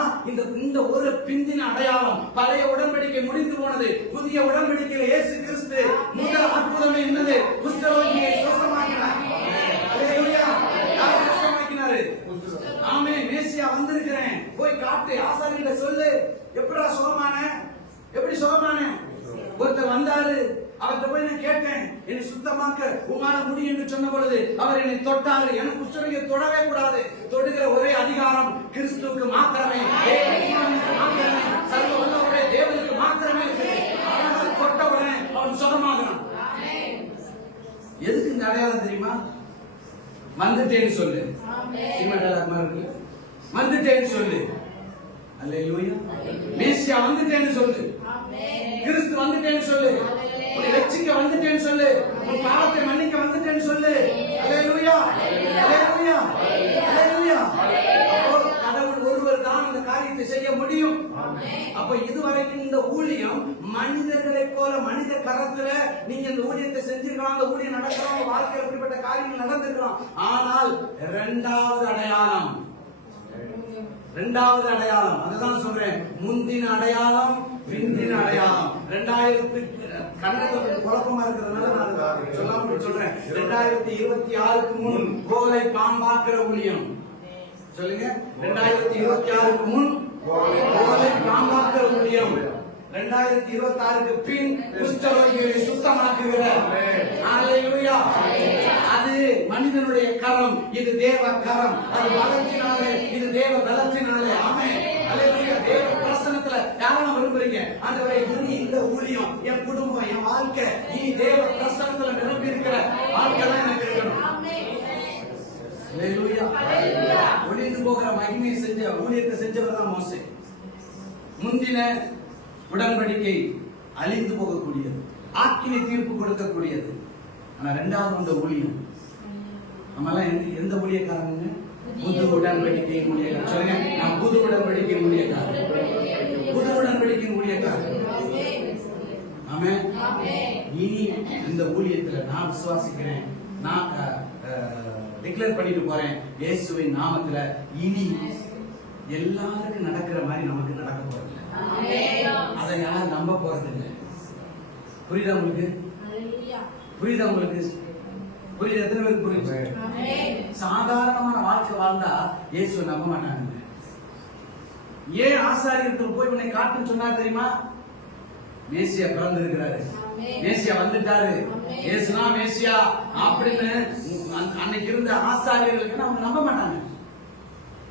இந்த ஒரு பிந்தின அடையாளம், பழைய உடன்படிக்கை முடிந்து போனது. புதிய உடன்படிக்கையில இயேசு கிறிஸ்து முதல் அற்புதமே என்னது? குஷ்டரோகியை சுத்தமாக்கினார். அல்லேலூயா. யாரை சுத்தமாக்கினாரு? ஆமென். மேசியா வந்திருக்கிறேன், போய் காட்டு, ஆசாரியர்கிட்ட சொல்லு. எப்படிடா சுகமான? எப்படி சுகமான? ஒருத்தர் வந்தாரு, அவர்கிட்ட போய் நான் கேட்டேன், என்னை சுத்தமாக்க உமால முடியும் என்று சொன்ன பொழுது அவர் என்னை தொட்டாரு. எனக்கு குஷ்டரோகியை தொடவே கூடாது. தொடுகிற ஒரே அதிகாரம் கிறிஸ்துவுக்கு மாத்திரமே, சர்வ வல்லவருடைய தேவனுக்கு மாத்திரமே இருக்கு. ஆனால் தொட்டவுடனே அவன் சுகமாகணும். எதுக்கு இந்த அடையாளம் தெரியுமா? வந்துட்டேன்னு சொல்லு. வந்துட்டேன்னு சொல்லு. அல்லேலூயா. மேசியா வந்துட்டேன்னு சொல்லு. கிறிஸ்து வந்துட்டேன்னு சொல்லு. ரட்சிக்க வந்துட்டேன்னு சொல்லு. உன் பாவத்தை மன்னிக்க வந்துட்டேன்னு சொல்லு. அல்லேலூயா, அல்லேலூயா, அல்லேலூயா. கடவுள் ஒருவர் தான் இந்த காரியத்தை செய்ய முடியும். அப்ப இதுவரைக்கும் இந்த ஊழியம் மனிதர்களை போல, மனித கரத்துல நீங்க இந்த ஊழியத்தை செஞ்சிருக்கலாம், அந்த ஊழியம் நடக்கலாம், வாழ்க்கையில் அப்படிப்பட்ட காரியங்கள் நடந்திருக்கலாம். ஆனால் இரண்டாவது அடையாளம் இரண்டாவது அடையாளம். அதுதான் சொல்றேன், முந்தின அடையாளம், பிந்தின அடையாளம். 2000 கண்ணத்துல குழப்பமா இருக்கிறதுனால நான் சொல்லாம சொல்றேன். 2026க்கு முன் கோலை பாம்பாக்குற ஊழியம். சொல்லுங்க, 2026க்கு முன் கோலை பாம்பாக்குற ஊழியம். 2026க்கு பின் குஷ்டரோகிகளை சுத்தமாக்குகிற. ஹல்லேலூயா. அது மனிதனுடைய கரம், இது தேவ கரம். அது பலத்தினாலே, இது தேவ பலத்தினாலே. ஆமென். ஹல்லேலூயா. தேவ பிரசன்னத்துல யாரெல்லாம் விரும்புறீங்க? ஆண்டவரே, இனி இந்த ஊழியம், என் குடும்பம், என் வாழ்க்கை இனி தேவ பிரசன்னத்துல நிரம்பி இருக்கிற வாழ்க்கை தான் எனக்கு இருக்கணும். ஹல்லேலூயா. ஒளிந்து போகிற மகிமையை செஞ்ச ஊழியத்தை செஞ்சவர் தான் மோசே. முந்தின உடன்படிக்கை அழிந்து போகக்கூடியது, ஆக்கினை தீர்ப்பு கொடுக்கக்கூடியது. ஆனா இரண்டாவது வந்த ஊழியம், நம்ம எல்லாம் எந்த ஊழியக்காரங்க? புது உடன்படிக்கை ஊழியக்காரர். சொல்லுங்க, நான் புது உடன்படிக்கை ஊழியக்காரர், புது உடன்படிக்கை ஊழியக்காரர். ஆமென். இனி இந்த ஊழியத்துல நான் விசுவாசிக்கிறேன், நான் டிக்ளேர் பண்ணிட்டு போறேன், இயேசுவின் நாமத்துல இனி எல்லாருக்கும் நடக்கிற மாதிரி நமக்கு நடக்க போறது. அதை யாரும் நம்ப போறது இல்லை. புரியுதா உங்களுக்கு? புரியுதா உங்களுக்கு? புரியுது? எத்தனை பேருக்கு புரியுது? சாதாரணமான வாழ்க்கை வாழ்ந்தா இயேசு நம்ப மாட்டாங்க. ஏன் ஆசாரியர்கள் போய் உன்னை காட்டுன்னு சொன்னா தெரியுமா? மேசியா பிறந்து இருக்கிறாரு, மேசியா வந்துட்டாரு, இயேசுனா மேசியா அப்படின்னு அன்னைக்கு இருந்த ஆசாரியர்களுக்கு அவங்க நம்ப மாட்டாங்க.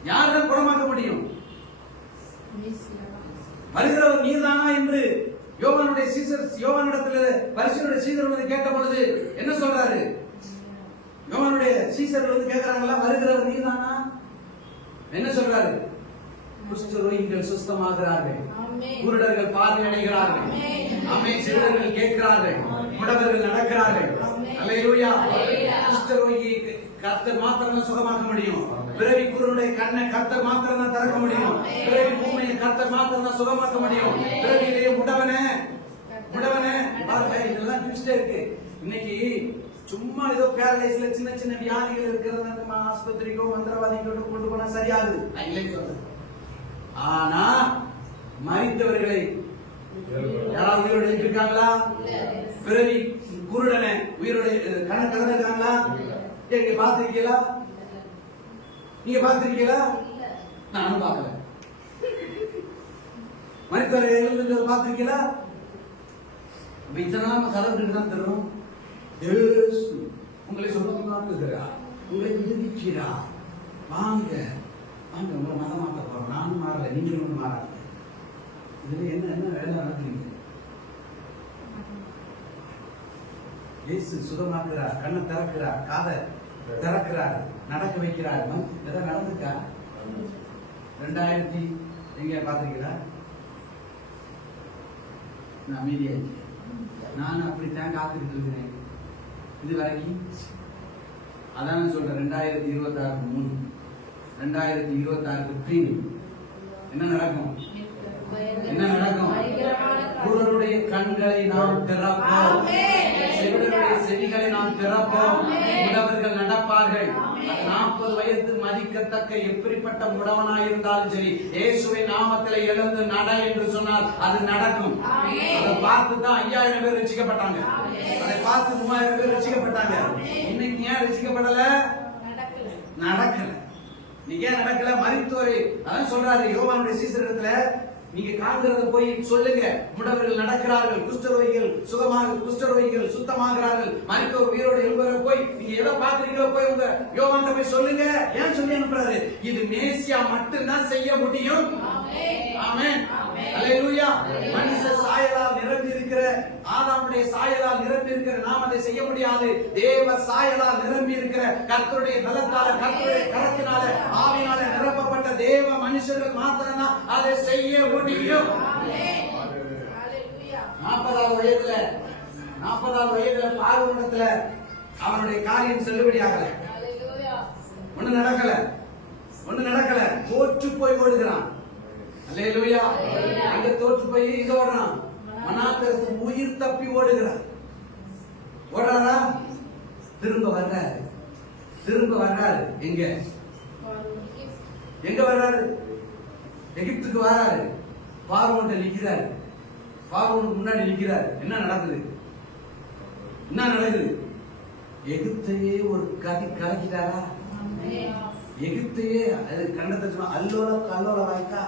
யாருதான் குணமாக்க முடியும்? வருகிறவர் நீர்தானா என்று யோவானுடைய சீசர், யோவானிடத்தில் பரிசுத்தருடைய சீசர் வந்து கேட்ட பொழுது என்ன சொல்றாரு? யோவானுடைய சீசர்கள் வந்து கேட்கிறாங்களா, வருகிறவர் நீர்தானா? என்ன சொல்றாரு? குஷ்டரோகிகள் சுத்தமாகிறார்கள், குருடர்கள் பார்வை அடைகிறார்கள், ஆமென், சிறுவர்கள் கேட்கிறார்கள், முடவர்கள் நடக்கிறார்கள். அல்லேலூயா. குஷ்டரோகி கர்த்தர் மாத்திரம் சுகமாக்க முடியும். பிறவி குருடைய கண்ணை கர்த்தர் மாத்திரம் தான் திறக்க முடியும். பிறவி பூமையை கர்த்தர் மாத்திரம் தான் சுகமாக்க முடியும். பிறவியிலேயே முடவனே பாருங்க, இதெல்லாம் ட்விஸ்டே இருக்கு. இன்னைக்கு சும்மா ஏதோ பேரலைஸ்ல சின்ன சின்ன வியாதிகள் இருக்கிறது, நம்ம ஆஸ்பத்திரிக்கோ மந்திரவாதிகளோ கொண்டு போனா சரியாகுது இல்லைன்னு சொல்றேன். ஆனா மரித்தவர்களை யாராவது உயிரோடு இருக்காங்களா? பிறவி குருடனை உயிரோடு கண்ணை திறந்திருக்காங்களா? நீங்க பாத்திருக்கீங்களா? நீங்க பாத்திருக்கீங்களா? நானும் பார்க்கல. மரித்தவர்கள் எழுந்து பாத்திருக்கீங்களா? இத்தனை நாள் கலந்துட்டு தான் தரும். உங்களை சுகமாக்குகிறார், உங்களை விடுவிக்கிறார். வாங்க வாங்க, உங்களை மதமாக்க போறோம். நானும் மாறல, நீங்களும் ஒண்ணு மாறாங்க. இதுல என்ன என்ன வேலை நடக்குறீங்க? இயேசு சுகமாக்குறார், கண்ணை திறக்கிறார், காதை திறக்கிறார், நடக்க வைக்கிறார். எதாவது நடந்துக்கா? 2000 எங்க பாத்திருக்கீங்களா? நான் அமைதியாச்சு. நான் அப்படித்தான் காத்துக்கிட்டு இருக்கிறேன் இது வரைக்கும். அதான் சொல்றேன், 2026 முன் 2026க்கு பின் என்ன நடக்கும்? என்ன நடக்கும்? குருடருடைய கண்களை நாம் திறப்போம், செவிடருடைய செவிகளை நாம் திறப்போம், முடவர்கள் நடப்பார்கள். 40 வயது மதிக்கத்தக்க எப்படிப்பட்ட முடவனாயிருந்தாலும் சரி, இயேசுவின் நாமத்தில் எழுந்து நட என்று சொன்னால் அது நடக்கும். அதை பார்த்து தான் 5000 பேர் ரட்சிக்கப்பட்டாங்க, அதை பார்த்து 3000 பேர் ரட்சிக்கப்பட்டாங்க. இன்னைக்கு ஏன் ரட்சிக்கப்படல? நடக்கல. நீங்க ஏன் நடக்கல? மரித்தோரை அதான் சொல்றாரு யோவானுடைய சீசரிடத்துல, நீங்க காண்கிறத போய் சொல்லுங்க, முடவர்கள் நடக்கிறார்கள், குஷ்டரோகிகள் சுத்தமாகிறார்கள், மரித்தோர் உயிரோடு எழும்புற போய் நீங்க எதை பாக்குறீங்களோ போய் உங்க யோவான்கிட்ட போய் சொல்லுங்க. ஏன் சொல்லி அனுப்புறாரு? இது மேசியா மட்டும்தான் செய்ய முடியும். ஆமென். அல்லேலூயா. மனுஷ சாயலால் நிரம்பி இருக்கிற, ஆதாமுடைய சாயலால் நிரம்பி இருக்கிற நாம் அதை செய்ய முடியாது. தேவ சாயலால் நிரம்பி இருக்கிற, கர்த்தருடைய பலத்தால, கர்த்தருடைய கரத்தினால, ஆவியினால நிரப்பப்பட்ட தேவ மனுஷர்கள் மாத்திரம் தான் அதை செய்ய முடியும். 40வது வயதுல பார்வனத்துல அவனுடைய காரியம் செல்லுபடி ஆகல, ஒண்ணு நடக்கல. தோற்று போய் ஓடுகிறான். அல்லேலூயா. அங்க தோற்று போய் இங்க ஓடுறான். மனாந்தரத்து உயிர் தப்பி ஓடுறாரா? திரும்ப வர்றாரு. எங்க வர்றாரு? எகிப்துக்கு வராரு, பார்வோன்ட்ட நிக்கிறாரு, பார்வோனுக்கு முன்னாடி நிக்கிறாரு. என்ன நடக்குது? என்ன நடக்குது? எகிப்தையே ஒரு கலக்கிட்டாரா? எகிப்தையே அது கண்டத்தை அல்லோல கல்லோல வாய்க்கா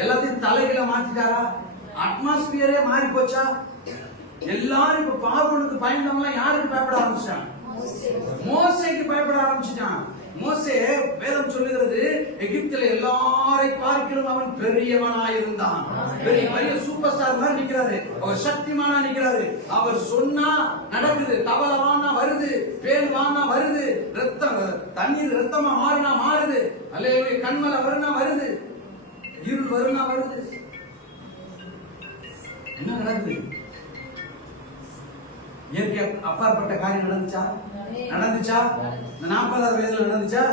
எல்லாத்தையும் தலைகளை மாத்திட்டாரா? அட்மாஸ்பியரே மாறி போச்சா? எல்லாரும் இப்ப பார்வோனுக்கு பயந்தவங்க யாருக்கு பயப்பட ஆரம்பிச்சாங்க? மோசேக்கு பயப்பட ஆரம்பிச்சுட்டான். மோசே வேதம் சொல்லுகிறது, எகிப்தில எல்லாரை பார்க்கிலும் அவன் பெரியவனாயிருந்தான். பெரிய சூப்பர் ஸ்டார் மாதிரி நிக்கிறாரு, அவர் சக்திமானா நிக்கிறாரு. அவர் சொன்னா நடக்குது. தவளை வானா வருது, பேன் வானா வருது, ரத்தம் தண்ணீர் ரத்தமா மாறினா மாறுது, அல்லேலூயா. கண்மலை வருனா வருது, இருள் வருனா வருது. என்ன நடக்குது? இயற்கை அப்பாற்பட்ட காரியம் நடந்துச்சா? நடந்துச்சா? இந்த 40வது வயதுல நடந்துச்சா?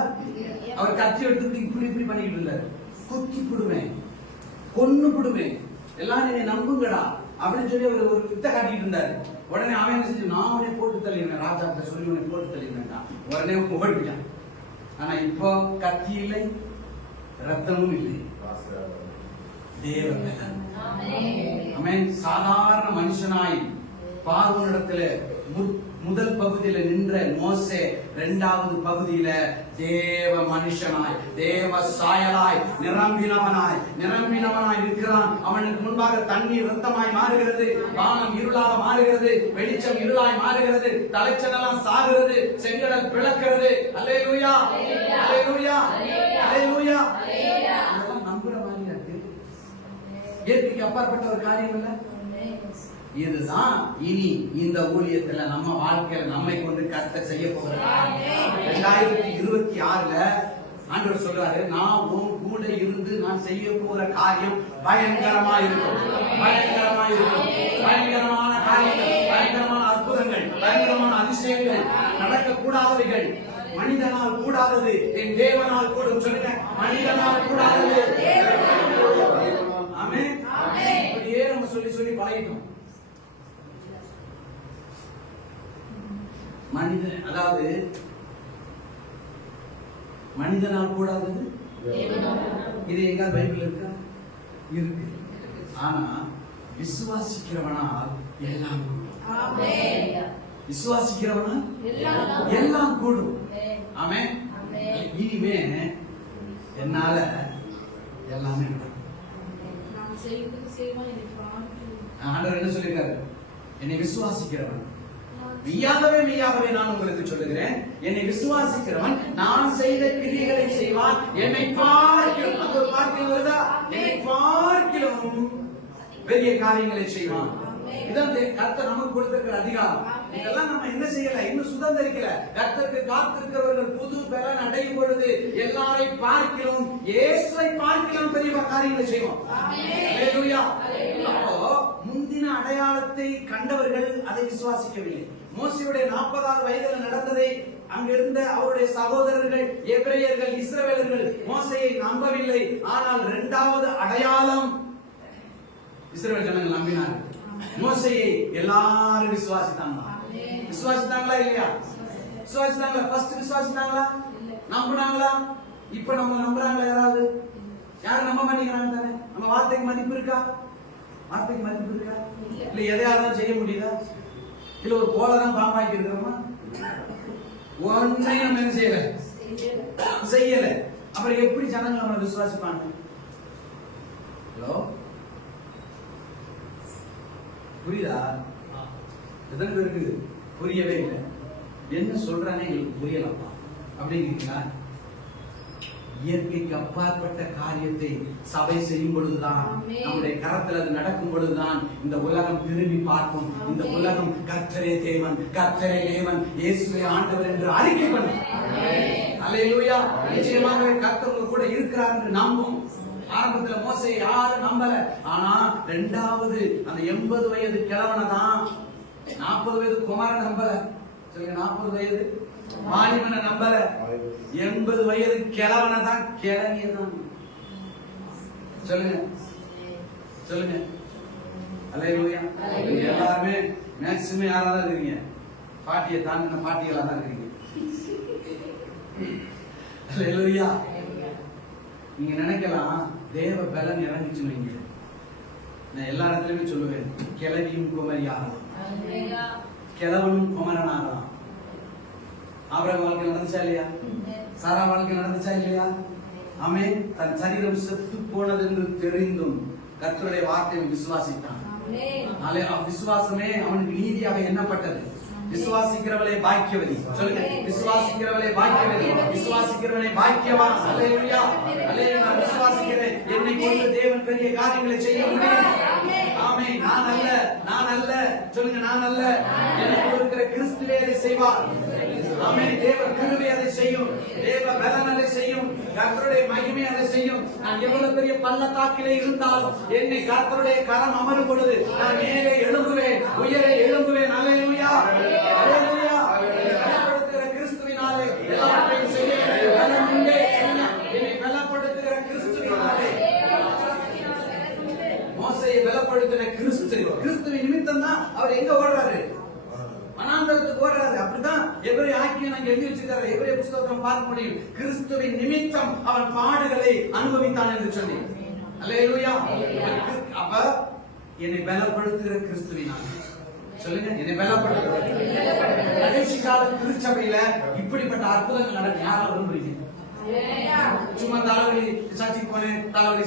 அவர் கத்தி எடுத்து இப்படி இப்படி பண்ணிக்கிட்டு இருந்தாரு. குத்தி புடுவேன், கொன்னு புடுவேன், எல்லாரும் என்னை நம்புங்கடா அப்படின்னு சொல்லி அவர் ஒரு வித்தை காட்டிட்டு இருந்தாரு. உடனே அவன் என்ன செஞ்சு, நான் அவனே போட்டு தள்ளிடுவேன், ராஜாட்ட சொல்லி உடனே போட்டு தள்ளிடுவேன். உடனே ஓடிட்டான். ஆனா இப்போ கத்தி இல்லை, ரத்தமும் இல்லை, தேவன். ஆமென். சாதாரண மனுஷனாய் பார்வோனிடத்துல முதல் பகுதியில நின்ற மோசே 2வது பகுதியில தேவ மனுஷனாய், தேவ சாயலாய், நிரம்பினவனாய் இருக்கிறான். அவனுக்கு முன்பாக தண்ணீர் ரத்தமாய் மாறுகிறது, வானம் இருளாக மாறுகிறது, வெளிச்சம் இருளாய் மாறுகிறது, தலைச்சலெல்லாம் சாகுறது, செங்கடல் பிளக்கிறது. அல்லேலூயா, அல்லேலூயா, அல்லேலூயா. இதெல்லாம் நம்புற மாதிரி இருக்கு. இயற்கைக்கு அப்பாற்பட்ட ஒரு காரியம் இல்ல. இதுதான் இனி இந்த ஊழியத்துல நம்ம வாழ்க்கையில நம்மை கொண்டு கர்த்தர் செய்ய போகிறார். 2026ல ஆண்டவர் சொல்றாரு, நான் உன் கூட இருந்து நான் செய்ய போற காரியம் பயங்கரமா இருக்கும், பயங்கரமா இருக்கும். பயங்கரமான காரியங்கள், பயங்கரமான அற்புதங்கள், பயங்கரமான அதிசயங்கள், நடக்க கூடாதவைகள், மனிதனால் கூடாதது என் தேவனால் கூடும். சொல்லுங்க, மனிதனால் கூடாதது. ஆமென். இப்படியே நம்ம சொல்லி சொல்லி பழகிட்டோம். மனிதன், அதாவது மனிதனால் கூடாதது இது எங்க பைபிள் இருக்கா? இருக்கு. ஆனா விசுவாசிக்கிறவனால் எல்லாம் கூடும். விசுவாசிக்கிறவனால் எல்லாம் கூடும். ஆமென். இனிமே என்னால எல்லாமே ஆண்டவர் என்ன சொல்லிருக்காரு? என்னை விசுவாசிக்கிறவன் மெய்யாகவே நான் உங்களுக்கு சொல்லுகிறேன், என்னை விசுவாசிக்கிறவன் நான் செய்த கிரியைகளை செய்வான், என்னை பார்க்கிலும், அந்த ஒரு வார்த்தை வருதா, என்னை பார்க்கிலும் பெரிய காரியங்களை செய்வான். இதான் கர்த்தர் நமக்கு கொடுத்திருக்கிற அதிகாரம். இதெல்லாம் நம்ம என்ன செய்யல, இன்னும் சுதந்திரிக்கல. கர்த்தருக்கு காத்திருக்கிறவர்கள் புது பலன் அடையும் பொழுது எல்லாரை பார்க்கிலும், இயேசுவை பார்க்கிலும் பெரிய காரியங்களை செய்வோம். அல்லேலூயா. அப்போ முந்தின அடையாளத்தை கண்டவர்கள் அதை விசுவாசிக்கவில்லை. மோசேயுடைய 40வது வயதில் நடந்ததை அங்கிருந்த அவருடைய சகோதரர்கள், எபிரேயர்கள், இஸ்ரவேலர்கள் மோசேயை நம்பவில்லை. ஆனால் 2வது அடையாளம் இஸ்ரவேல் ஜனங்கள் நம்பினார்கள். மோசேயை எல்லாரும் விசுவாசித்தாங்களா? விசுவாசித்தாங்களா இல்லையா? விசுவாசித்தாங்களா? ஃபர்ஸ்ட் விசுவாசித்தாங்களா? நம்பினாங்களா? இப்ப நம்ம நம்புறாங்களா? யாராவது யாரும் நம்ப மாட்டேங்கிறாங்க தானே. நம்ம வார்த்தைக்கு மதிப்பு இருக்கா? வார்த்தைக்கு மதிப்பு இருக்கா? இல்ல எதையாவது செய்ய முடியுதா? இல்ல ஒரு கோலதான் பாம்பாக்கி இருக்கிறோமா? ஒன்னையும் நம்ம என்ன செய்யல. அப்புறம் எப்படி ஜனங்கள் நம்ம விசுவாசிப்பாங்க? ஹலோ, புரியுதா? எத்தனை பேருக்கு புரியவே இல்லை? என்ன சொல்றானே எங்களுக்கு புரியலப்பா அப்படிங்கிறீங்களா? இயற்கைக்கு அப்பாற்பட்ட காரியத்தை சபை செய்யும் பொழுதுதான், நம்முடைய கரத்தில் அது நடக்கும் பொழுதுதான் இந்த உலகம் திரும்பி பார்க்கும். இந்த உலகம் கர்த்தரே தேவன், கர்த்தரே தேவன், இயேசுவே ஆண்டவர் என்று அறிக்கை பண்ணும். அல்லேலூயா. நிச்சயமாகவே கர்த்தர் உங்க கூட இருக்கிறார் என்று நம்பும். ஆரம்பத்துல மோசே யாரும் நம்பல. ஆனா 2வது அந்த 80 வயது கிழவனை தான் 40 வயது குமாரன் நம்பல. சொல்லுங்க, 40 வயது வாலிபனை நம்பல. 80 வயது கிழவனை தான் கிழவியதான். சொல்லுங்க சொல்லுங்க. அல்லேலூயா. எல்லாருமே மேக்சிமம் யாராவது இருக்கீங்க, பாட்டியை தாண்டின பாட்டிகளா தான் இருக்கீங்க. அல்லேலூயா. நீங்க நினைக்கலாம் தேவ பலன் இறங்கிச்சு வைங்க. நான் எல்லா இடத்துலயுமே சொல்லுவேன், கிழவியும் குமரியாகலாம், கிழவனும் குமரனாகலாம். ஆபிரகாம் வாழ்க்கை நடந்துச்சா இல்லையா? சாரா வாழ்க்கை நடந்துச்சா இல்லையா? ஆமென். தன் சரீரம் செத்து போனது என்று தெரிந்தும் கர்த்தருடைய வார்த்தையை விசுவாசித்தான். விசுவாசமே அவனுக்கு நீதியாக எண்ணப்பட்டது. விசுவாசிக்கிறவளே பாக்கியவதி. சொல்லுங்க, விசுவாசிக்கிறவளே பாக்கியவதி, விசுவாசிக்கிறவனே பாக்கியவான். அல்லேலூயா, அல்லேலூயா. நான் விசுவாசிக்கிறேன், என்னை கொண்டு தேவன் பெரிய காரியங்களை செய்ய முடியும். ஆமென். நான் அல்ல, சொல்லுங்க, நான் அல்ல, எனக்கு இருக்கிற கிறிஸ்துவே அதை செய்வார். ஆமென். தேவ கிருபை அதை செய்யும், தேவ பலன் அதை செய்யும், கர்த்தருடைய மகிமை அதை செய்யும். நான் எவ்வளவு பெரிய பள்ளத்தாக்கிலே இருந்தாலும் என்னை கர்த்தருடைய கரம் அமரும் பொழுது நான் மேலே எழும்புவேன், உயரே எழும்புவேன். அல்லேலூயா, அல்லேலூயா. பலப்படுத்துகிற கிறிஸ்துவினாலே எல்லாவற்றையும் செய்ய பலன் உண்டு. என்னை பலப்படுத்துகிற கிறிஸ்துவினாலே. மோசேயை பலப்படுத்தின கிறிஸ்துவின் நிமித்தம் தான் அவர் எங்க ஓடுறாரு? வனாந்தரத்துக்கு ஓடுறாரு. அப்படிதான் எபிரேய ஆக்கியம் அங்க எழுதி வச்சிருக்காரு. எபிரேய புத்தகம் பார்க்க முடியும். கிறிஸ்துவின் நிமித்தம் அவன் பாடுகளை அனுபவித்தான் என்று சொல்லி. அல்லேலூயா. அப்ப என்னை பலப்படுத்துகிற கிறிஸ்துவினால். சொல்லுங்க, என்னை பலப்படுத்துகிற. கடைசி கால திருச்சபையில இப்படிப்பட்ட அற்புதங்கள் நடக்கும். யாரால விரும்புறீங்க? சும்மா தலைவலி சாட்சிக்கு போனேன், தலைவலி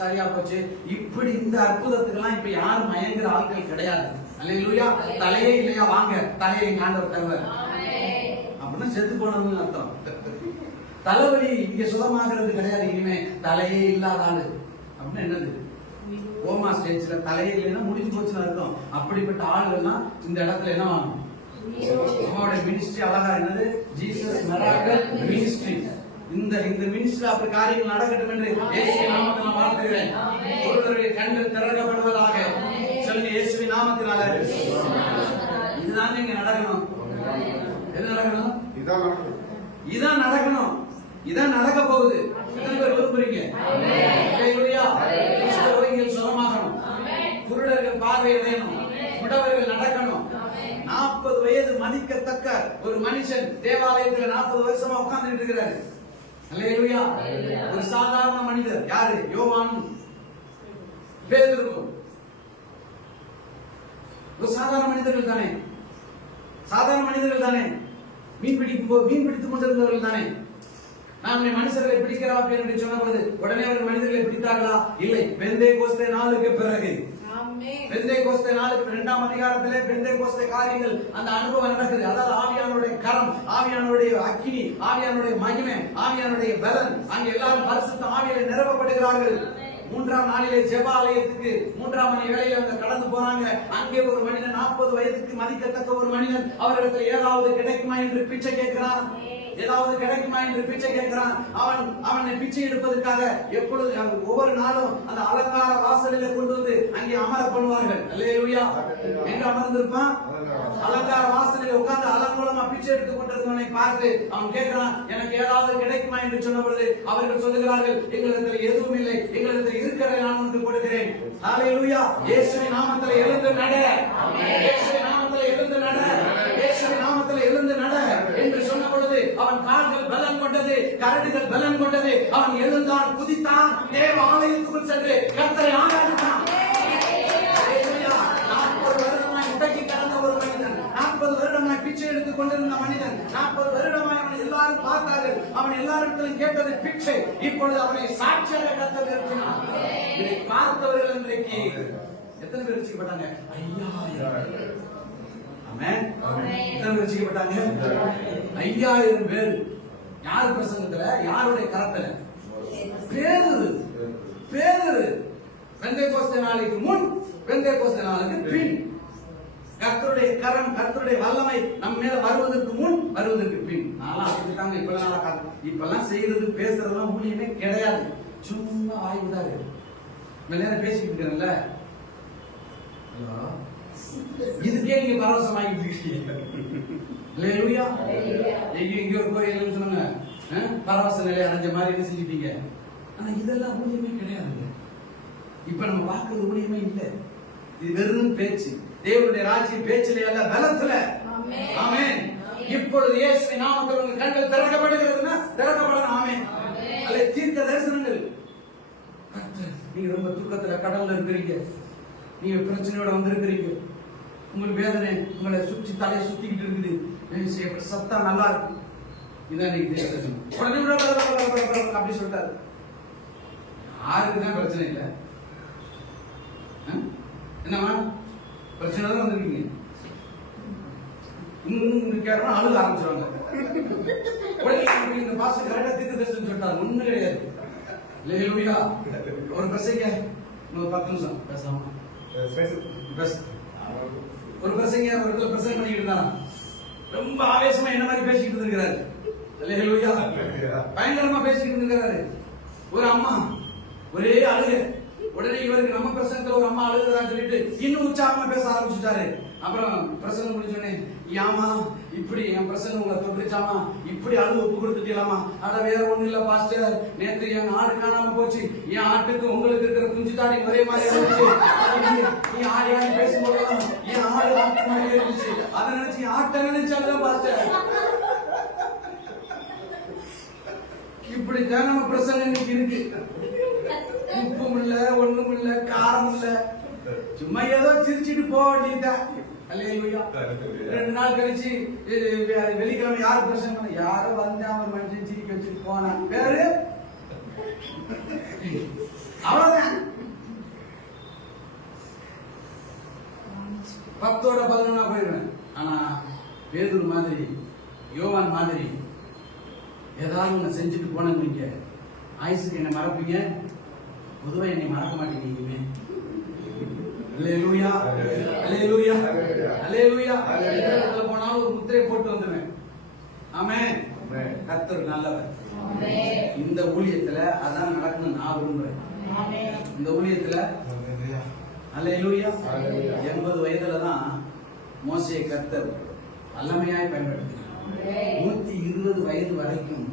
சரியா போச்சு, இப்படி இந்த அற்புதத்துக்கெல்லாம் இப்ப யாரும் மயங்குற ஆட்கள் கிடையாது. அல்லேலூயா. தலையே இல்லையா? வாங்க, தலையை ஆண்டவர் தருவார். அப்படின்னா செத்து போனதுன்னு அர்த்தம். தலைவலி இங்க சுகமாகிறது கிடையாது. இனிமே தலையே இல்லாத ஆளு அப்படின்னா என்னது? கோமா ஸ்டேஜ்ல தலையே இல்லைன்னா முடிஞ்சு போச்சுன்னு அர்த்தம். அப்படிப்பட்ட ஆளுகள்லாம் இந்த இடத்துல என்ன ஆகும்? அவங்களுடைய மினிஸ்ட்ரி அழகா என்னது? Jesus miracle ministry. இந்த மினிஸ்ட்ரி அப்படி காரியங்கள் நடக்கட்டும் என்று இயேசுவின் நாமத்தில் நான் வாழ்த்துகிறேன். ஒருவருடைய கண்கள் திறக்கப்படுவதாக. சொல்லுங்க, இயேசுவின் நாமத்தினால. இதுதான் இங்க நடக்கணும். எது நடக்கணும்? இதான் நடக்கணும். இதான் நடக்க போகுது. எத்தனை பேர் விரும்புறீங்க? அல்லேலூயா. குஷ்டரோகிகள் சுகமாகணும், குருடர்கள் பார்வை அடையணும், முடவர்கள் நடக்கணும். 40 வயது மதிக்கத்தக்க ஒரு மனுஷன் தேவாலயத்தில் 40 வருஷமா உட்கார்ந்துட்டு இருக்கிறாரு. அல்லேலூயா. ஒரு சாதாரண மனிதர். யாரு? யோவானும் பேதுருவும். ஒரு சாதாரண மனிதர்கள் தானே, சாதாரண மனிதர்கள் தானே, மீன் பிடித்துக் கொண்டிருந்தவர்கள் தானே. நாம் மனுஷர்களை பிடிக்கிறோம் அப்படின்னு சொன்ன பொழுது உடனே அவர்கள் மனிதர்களை பிடித்தார்களா? இல்லை. பெந்தேகோஸ்தே நாளுக்கு பிறகு, பெந்தேகோஸ்தே நாளுக்கு 2ஆம் அதிகாரத்திலே பெந்தேகோஸ்தே காரியங்கள் அந்த அனுபவம் நடக்குது. அதாவது ஆவியானுடைய கரம், ஆவியானுடைய அக்கினி, ஆவியானுடைய மகிமை, ஆவியானுடைய பலன். அங்கே எல்லாரும் பரிசுத்த ஆவியிலே நிரப்பப்படுகிறார்கள். 3ஆம் நாளிலே ஜெப ஆலயத்துக்கு 3ஆம் மணி வேளையில அவங்க கடந்து போறாங்க. அங்கே ஒரு மனிதன் 40 வயதுக்கு மதிக்கத்தக்க ஒரு மனிதன் அவரிடத்தில் ஏதாவது கிடைக்குமா என்று பிச்சை கேட்கிறான். ஏதாவது கிடைக்குமா என்று பிச்சை கேட்கிறான். அவனை பிச்சை எடுப்பதற்காக எப்பொழுது ஒவ்வொரு நாளும் அந்த அலங்கார வாசலில கொண்டு வந்து அங்கே அமர பண்ணுவார்கள். அல்லேலூயா. எங்க அமர்ந்திருப்பான்? அலங்கார வாசலில் உட்கார்ந்து அலங்கோலமா பிச்சை எடுத்துக் கொண்டிருந்தவனை பார்த்து அவன் கேட்கிறான், எனக்கு ஏதாவது கிடைக்குமா என்று சொன்ன பொழுது அவர்கள் சொல்லுகிறார்கள், எங்களிடத்தில் எதுவும் இல்லை, எங்களிடத்தில் இருக்கிறதை நான் உனக்கு கொடுக்கிறேன். அல்லேலூயா. இயேசுவின் நாமத்தில் எழுந்து நட, இயேசுவின் நாமத்தில் எழுந்து நட, இயேசுவின் நாமத்தில் எழுந்து நட என்று சொன்ன பொழுது அவன் கால்கள் பலன் கொண்டது, கரடுகள் பலன் கொண்டது. அவன் எழுந்தான், குதித்தான், தேவ ஆலயத்துக்குள் சென்று கர்த்தரை ஆராதித்தான். 40 வருடமாய் உடக்கி கடந்த ஒரு மனிதன், 40 வருடமாய் பிச்சை எடுத்துக் கொண்டிருந்த மனிதன், 40 வருடமாய் அவனை எல்லாரும் பார்த்தார்கள். அவன் எல்லாரிடத்திலும் கேட்டது பிச்சை. இப்பொழுது அவனை சாட்சியாக கர்த்தர் நிறுத்தினார். இதை பார்த்தவர்கள் இன்றைக்கு எத்தனை பேர் ரட்சிக்கப்பட்டாங்க? 5000. ஆமென். எத்தனை பேர் ரட்சிக்கப்பட்டாங்க? 5000 பேர். யார் பிரசங்கத்துல? யாருடைய கரத்துல? பேதுரு. பெந்தேகோஸ்தே நாளுக்கு முன், பெந்தேகோஸ்தே நாளுக்கு பின். கர்த்தருடைய கரம், கர்த்தருடைய வல்லமை நம்ம மேல வருவதற்கு முன், வருவதற்கு பின். நான்லாம் அப்படித்தாங்க. இப்பெல்லாம் செய்யறது பேசுறதுலாம் ஊழியமே கிடையாது. சும்மா வாய்வுதாரு. இந்த நேரம் பேசிட்டு இருக்கிறேன்ல, இதுக்கே நீங்க பரவசமாகிட்டு இருக்கீங்க. அல்லேலூயா. எங்க ஒரு கோயில் சொன்னாங்க, பரவச நிலை அடைஞ்ச மாதிரி என்ன செஞ்சுட்டீங்க. ஆனா இதெல்லாம் ஊழியமே கிடையாது. இப்ப நம்ம பார்க்கறது ஊழியமே இல்லை. இது வெறும் பேச்சு. தேவனுடைய ராஜ்யம் பேச்சிலே அல்ல, பலத்துல. ஆமென். இப்பொழுது இயேசுவின் நாமத்தில் உங்கள் கண்கள் திறக்கப்படுகிறதுன்னா திறக்கப்படணும். ஆமென். அல்ல தீர்க்க தரிசனங்கள் நீங்க ரொம்ப துக்கத்துல கடல்ல இருக்கிறீங்க, நீங்க பிரச்சனையோட வந்திருக்கிறீங்க, உங்களுக்கு வேதனை உங்களை சுற்றி தலையை சுத்திக்கிட்டு இருக்குது, சத்தா நல்லா இருக்கு, இதான் நீங்க உடனே அப்படி சொல்லிட்டாரு. யாருக்குதான் பிரச்சனை இல்லை? என்னமா பிரச்சனை தான் வந்திருக்கீங்க, கேட்டா அழுக ஆரம்பிச்சிருவாங்க. இந்த பாஸ்டர் கரெக்டா தீர்க்கதரிசனம் சொல்லிட்டாரு, ஒண்ணு கிடையாது. அல்லேலூயா. ஒரு பிரசங்க இன்னொரு 10 நிமிஷம் பேசாம ஒரு பிரசங்க ஒரு இடத்துல பிரசங்கம் பண்ணிட்டு இருந்தாராம். ரொம்ப ஆவேசமா என்ன மாதிரி பேசிக்கிட்டு இருக்கிறாரு. அல்லேலூயா. பயங்கரமா பேசிக்கிட்டு இருக்கிறாரு. ஒரு அம்மா ஒரே அழுக. உடனே இவருக்கு நம்ம பிரசங்கத்துல ஒரு அம்மா அழுகுறான்னு சொல்லிட்டு இன்னும் உற்சாகமா பேச ஆரம்பிச்சுட்டாரு. அப்புறம் பிரசங்கம் முடிஞ்சோடனே, ஏமா இப்படி என் பிரசங்கம் உங்களை தொட்டுச்சாமா, இப்படி அழுது ஒப்பு கொடுத்துட்டீங்களாமா? அட வேற ஒண்ணு இல்ல பாஸ்டர், நேற்று என் ஆடு காணாம போச்சு, என் ஆட்டுக்கு உங்களுக்கு இருக்கிற குஞ்சு தாடி ஒரே மாதிரி இருந்துச்சு, நீ ஆடி ஆடி பேசும்போது என் ஆடு ஆட்டு மாதிரி இருந்துச்சு, அதை நினைச்சு என் ஆட்டை நினைச்சாதான் பாஸ்டர். இப்படித்தான் நம்ம பிரசங்கம் இன்னைக்கு இருக்கு. உப்பும் இல்ல, ஒண்ணும் இல்ல, காரம் இல்ல, சும்மா ஏதோ சிரிச்சுட்டு போக வேண்டியதுதான். அல்லேலூயா. 2 நாள் கழிச்சு வெள்ளிக்கிழமை யாரு பிரசங்கம் பண்ண, யாரோ வந்து அவன் மனுஷன் சிரிக்க வச்சுட்டு போனான், பேரு அவ்வளவுதான். 10ஓட 11 போயிடுவேன். ஆனா பேதுரு மாதிரி, யோவான் மாதிரி ஏதாவது ஒண்ணு செஞ்சுட்டு போனீங்க, ஆயுசுக்கு என்ன மறப்பீங்க, பொதுவா என்னை மறக்க மாட்டீங்க. இனிமே அல்லேலூயா, அல்லேலூயா, அல்லேலூயா. எந்த இடத்துல போனாலும் ஒரு முத்திரை போட்டு வந்துருவேன். ஆமென். கர்த்தர் நல்லவர். இந்த ஊழியத்துல அதான் நடக்கணும் நான் விரும்புறேன். இந்த ஊழியத்துல அல்லேலூயா. 80 வயதுல தான் மோசேயை கர்த்தர் வல்லமையாய் பயன்படுத்தினார். 120 வயது வரைக்கும்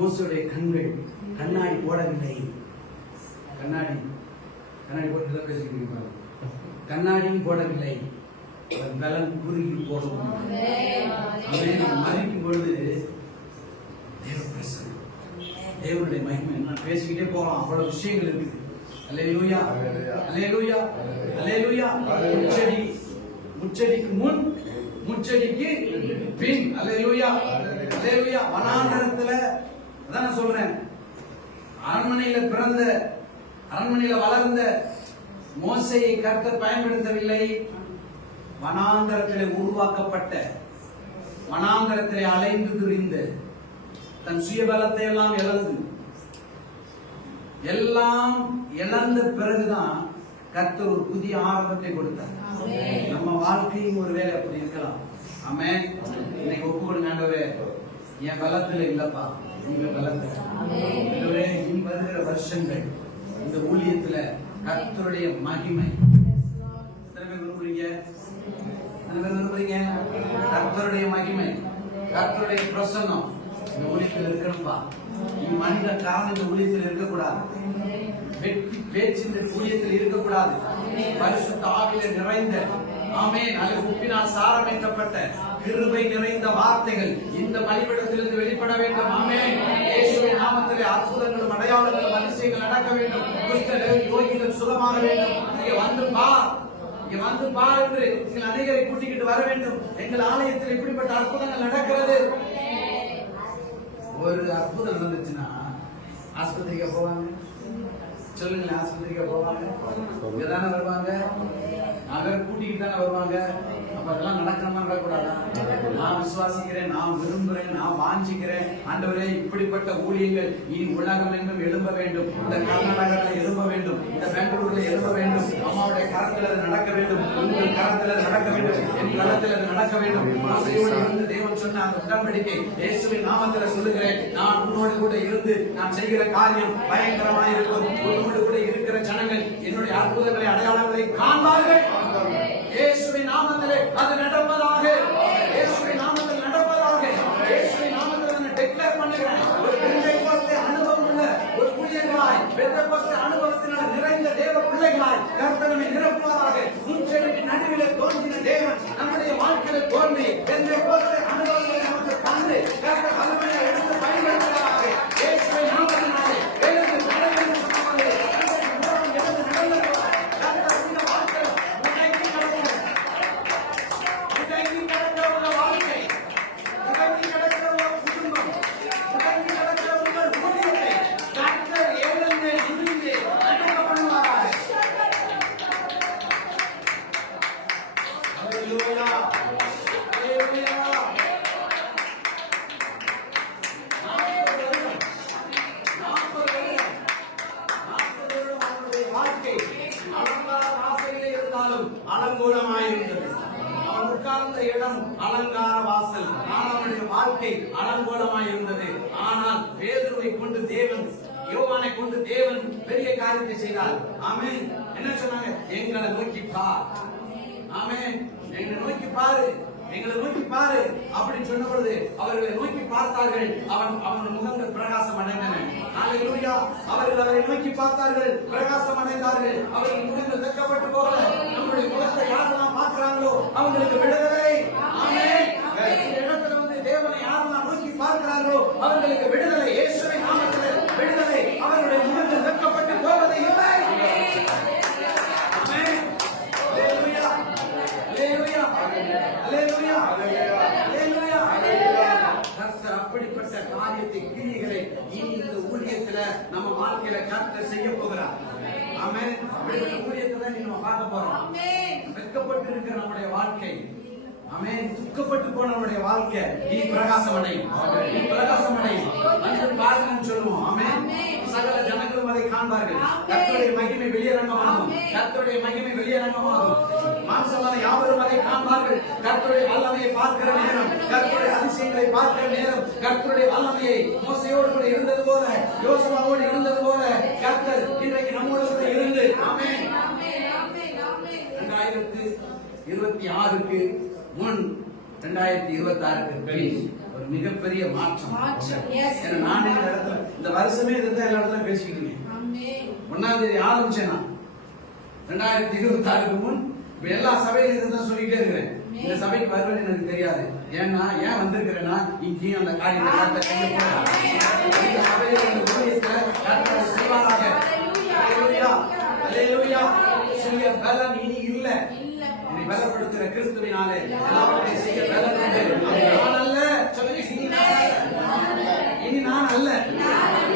மோசேயுடைய கண்கள் கண்ணாடி போடவில்லை. கண்ணாடி போட்டு பேசிக்கிறீங்க, கண்ணாடியும் போடவில்லை. பலன் குறுகி போடும். மறிக்கும் பொழுது தேவனுடைய மகிமை நான் பேசிக்கிட்டே போறோம், அவ்வளவு விஷயங்கள் இருக்குது. அல்லேலூயா, அல்லேலூயா, அல்லேலூயா. முச்சடிக்கு முன், முச்சடிக்கு பின். அல்லேலூயா, அல்லேலூயா. வனாந்தரத்துல அதான் நான் சொல்றேன், அரண்மனையில பிறந்த, அரண்மனையில வளர்ந்த மோசேயை கர்த்தர் பயன்படுத்தவில்லை. வனாந்தரத்திலே உருவாக்கப்பட்ட, வனாந்தரத்திலே அலைந்து திரிந்து தன் சுயபலத்தை எல்லாம் இழந்த பிறகுதான் கர்த்தர் ஒரு புதிய ஆரம்பத்தை கொடுத்தார். நம்ம வாழ்க்கையும் ஒருவேளை அப்படி இருக்கலாம். ஆமென். இன்னைக்கு ஒப்புக்கொடுங்க, ஆண்டவரே என் பலத்துல இல்லப்பா, உங்க பலத்துல. ஆண்டவரே இனி வருகிற வருஷங்கள் இந்த ஊழியத்துல கர்த்தருடைய மகிமை விரும்புறீங்க, கர்த்தருடைய மகிமை, கர்த்தருடைய பிரசன்னம் இந்த ஊழியத்தில் இருக்கணும்பா. மனித காரணம் இந்த ஊழியத்தில் இருக்கக்கூடாது, வெற்றி பேச்சு இந்த ஊழியத்தில் இருக்கக்கூடாது. பரிசுத்த ஆவியில நிறைந்த, ஆமென், அல்லது உப்பினால் சாரமேற்றப்பட்ட கிருபை நிறைந்த வார்த்தைகள் இந்த பலிபீடத்திலிருந்து வெளிப்பட வேண்டும். ஆமென். இயேசுவின் நாமத்திலே அற்புதங்களும் அடையாளங்களும் அதிசயங்கள் நடக்க வேண்டும். குஷ்டரோகிகள், யோகிகள் சுகமாக வேண்டும். இங்கே வந்து பார், இங்கே வந்து பார் என்று நீங்கள் அநேகரை கூட்டிக்கிட்டு வர வேண்டும். எங்கள் ஆலயத்தில் இப்படிப்பட்ட அற்புதங்கள் நடக்கிறது. ஒரு அற்புதம் நடந்துச்சுன்னா ஆஸ்பத்திரிக்கு போவாங்க, சொல்லுங்களேன், ஆஸ்பத்திரிக்கு போவாங்க, இங்கதானே வருவாங்க, அவரை கூட்டிக்கிட்டு தானே வருவாங்க. அப்ப அதெல்லாம் நடக்கணுமா, நடக்கூடாதா? நான் விசுவாசிக்கிறேன், நான் விரும்புறேன், நான் வாஞ்சிக்கிறேன். ஆண்டவரே இப்படிப்பட்ட ஊழியங்கள் இனி உலகம் எங்கும் எழும்ப வேண்டும். இந்த கர்நாடகாவில் எழும்ப வேண்டும், இந்த பெங்களூர்ல எழும்ப வேண்டும். அம்மாவுடைய கரத்தில் அது நடக்க வேண்டும், உங்கள் கரத்தில் அது நடக்க வேண்டும், என் கரத்தில் அது நடக்க வேண்டும். ஆசையோடு இருந்து தேவன் சொன்ன அந்த உடன்படிக்கை இயேசுவின் நாமத்தில் சொல்லுகிறேன். நான் உன்னோடு கூட இருந்து நான் செய்கிற காரியம் பயங்கரமாக இருக்கும். உன்னோடு கூட இருக்கிற ஜனங்கள் என்னுடைய அற்புதங்களை, அடையாளங்களை காண்பார்கள். இயேசுவின் நாமத்திலே அது நடப்பதாக, இயேசுவின் நாமத்தில் நடப்பதாக, இயேசுவின் நாமத்தில் நான் டிக்ளேர் பண்ணுகிறேன். ஒரு பெந்தேகோஸ்தே அனுபவம் உள்ள ஒரு ஊழியர்களாய், பெந்தேகோஸ்தே அனுபவத்தினால் நிறைந்த தேவ பிள்ளைகளாய் கர்த்தர் நம்மை நிரப்புவாராக. முன்செடிக்கு நடுவிலே தோன்றின தேவன் நம்முடைய வாழ்க்கையில தோன்றி பெந்தேகோஸ்தே அனுபவங்களை நமக்கு தந்து கர்த்தர் வல்லமையை எடுத்து பயன்படுத்துவாராக. இயேசுவின் நாமத்தினாலே எழுந்து நடந்து சொன்னாலே Hallelujah. Hallelujah. 40 வருடம் அவனுடைய வாழ்க்கை அலங்கார வாசலிலே இருந்தாலும் அலங்கோலமாயிருந்தது. அவன் உட்கார்ந்த இடம் அலங்கார வாசல். அவனுடைய வாழ்க்கை அலங்கோலமாயிருந்தது. ஆனால் பேதுருவை கொண்டு தேவன், யோவானை கொண்டு தேவன் பெரிய காரியத்தை செய்தார். ஆமென். என்ன சொன்னாங்க? எங்களை நோக்கி பார். ஆமென். எங்களை நோக்கி பாரு, எங்களை நோக்கி பாரு அப்படின்னு சொன்ன பொழுது அவர்களை நோக்கி பார்த்தார்கள். அவன் முகங்கள் பிரகாசம் அடைந்தன. ஹalleluya. அவர்கள் அவரை நோக்கி பார்த்தார்கள், பிரகாசம் அடைந்தார்கள். அவர்கள் முகங்கள் வெட்கப்பட்டு போகல. நம்முடைய முகத்தை யாரெல்லாம் பார்க்கிறாங்களோ அவங்களுக்கு விடுதலை. ஆமென். இந்த இடத்துல வந்து தேவனை யாரெல்லாம் நோக்கி பார்க்கிறார்களோ அவர்களுக்கு விடுதலை. இயேசுவின் நாமத்திலே விடுதலை. அவர்களுடைய முகங்கள் வெட்கப்பட்டு போவதை இல்லை. ஆமென். ஹalleluya. ஹalleluya. ஹalleluya. ஹalleluya. கர்த்தர் அப்படிப்பட்ட காரியத்தை, கிரியைகளை இனி இந்த ஊழியத்துல நம்ம வாழ்க்கையில கர்த்தர் செய்ய போகிறார். ஆமென். அப்படிப்பட்ட ஊழியத்தை நம்ம பார்க்க போறோம். வெட்கப்பட்டு இருக்கிற நம்முடைய வாழ்க்கை, ஆமென், துக்கப்பட்டு போன நம்முடைய வாழ்க்கை இனி பிரகாசம் அடையும். இனி பிரகாசம் அடையும். வந்து பாருங்கன்னு சொல்லுவோம். ஆமென். சகல ஜனங்களும் அதை காண்பார்கள். கர்த்தருடைய மகிமை வெளியரங்கமாகும். கர்த்தருடைய மகிமை வெளியரங்கமாகும். மாம்சமான யாவரும் அதை காண்பார்கள். கர்த்தருடைய வல்லமையை பார்க்கிற நேரம், கர்த்தருடைய அதிசயங்களை பார்க்கிற நேரம், கர்த்தருடைய வல்லமையை மோசேயோடு கூட இருந்தது போல, யோசுவாவோடு இருந்தது போல கர்த்தர் இன்றைக்கு நம்மோடு கூட இருந்து, ஆமென், 2026க்கு முன் 2026க்கு ஒரு மிகப்பெரிய மாற்றம். ஏன்னா நான் இந்த இடத்துல இந்த வருஷமே இருந்தா எல்லா இடத்துல பேசிக்கிட்டு இருக்கேன். 1ஆம் தேதி ஆரம்பிச்சேன். 2026க்கு முன் எல்லா சபையில இருந்தா சொல்லிட்டே இருக்கிறேன். இந்த சபைக்கு வருவேன் எனக்கு தெரியாது. ஏன்னா ஏன் வந்திருக்கிறேன்னா இங்கேயும் அந்த காரியத்தை கர்த்தர் செய்ய போறார். இந்த சபையில இந்த ஊழியத்தை கர்த்தர் செய்வாராக. ஹalleluya. ஹalleluya. செய்ய பலன் இனி இல்ல. இனி பலப்படுத்துகிற கிறிஸ்துவினாலே எல்லாவற்றையும் செய்ய பலன் உண்டு. நான் அல்ல, சொல்லுங்க, இனி நான் அல்ல.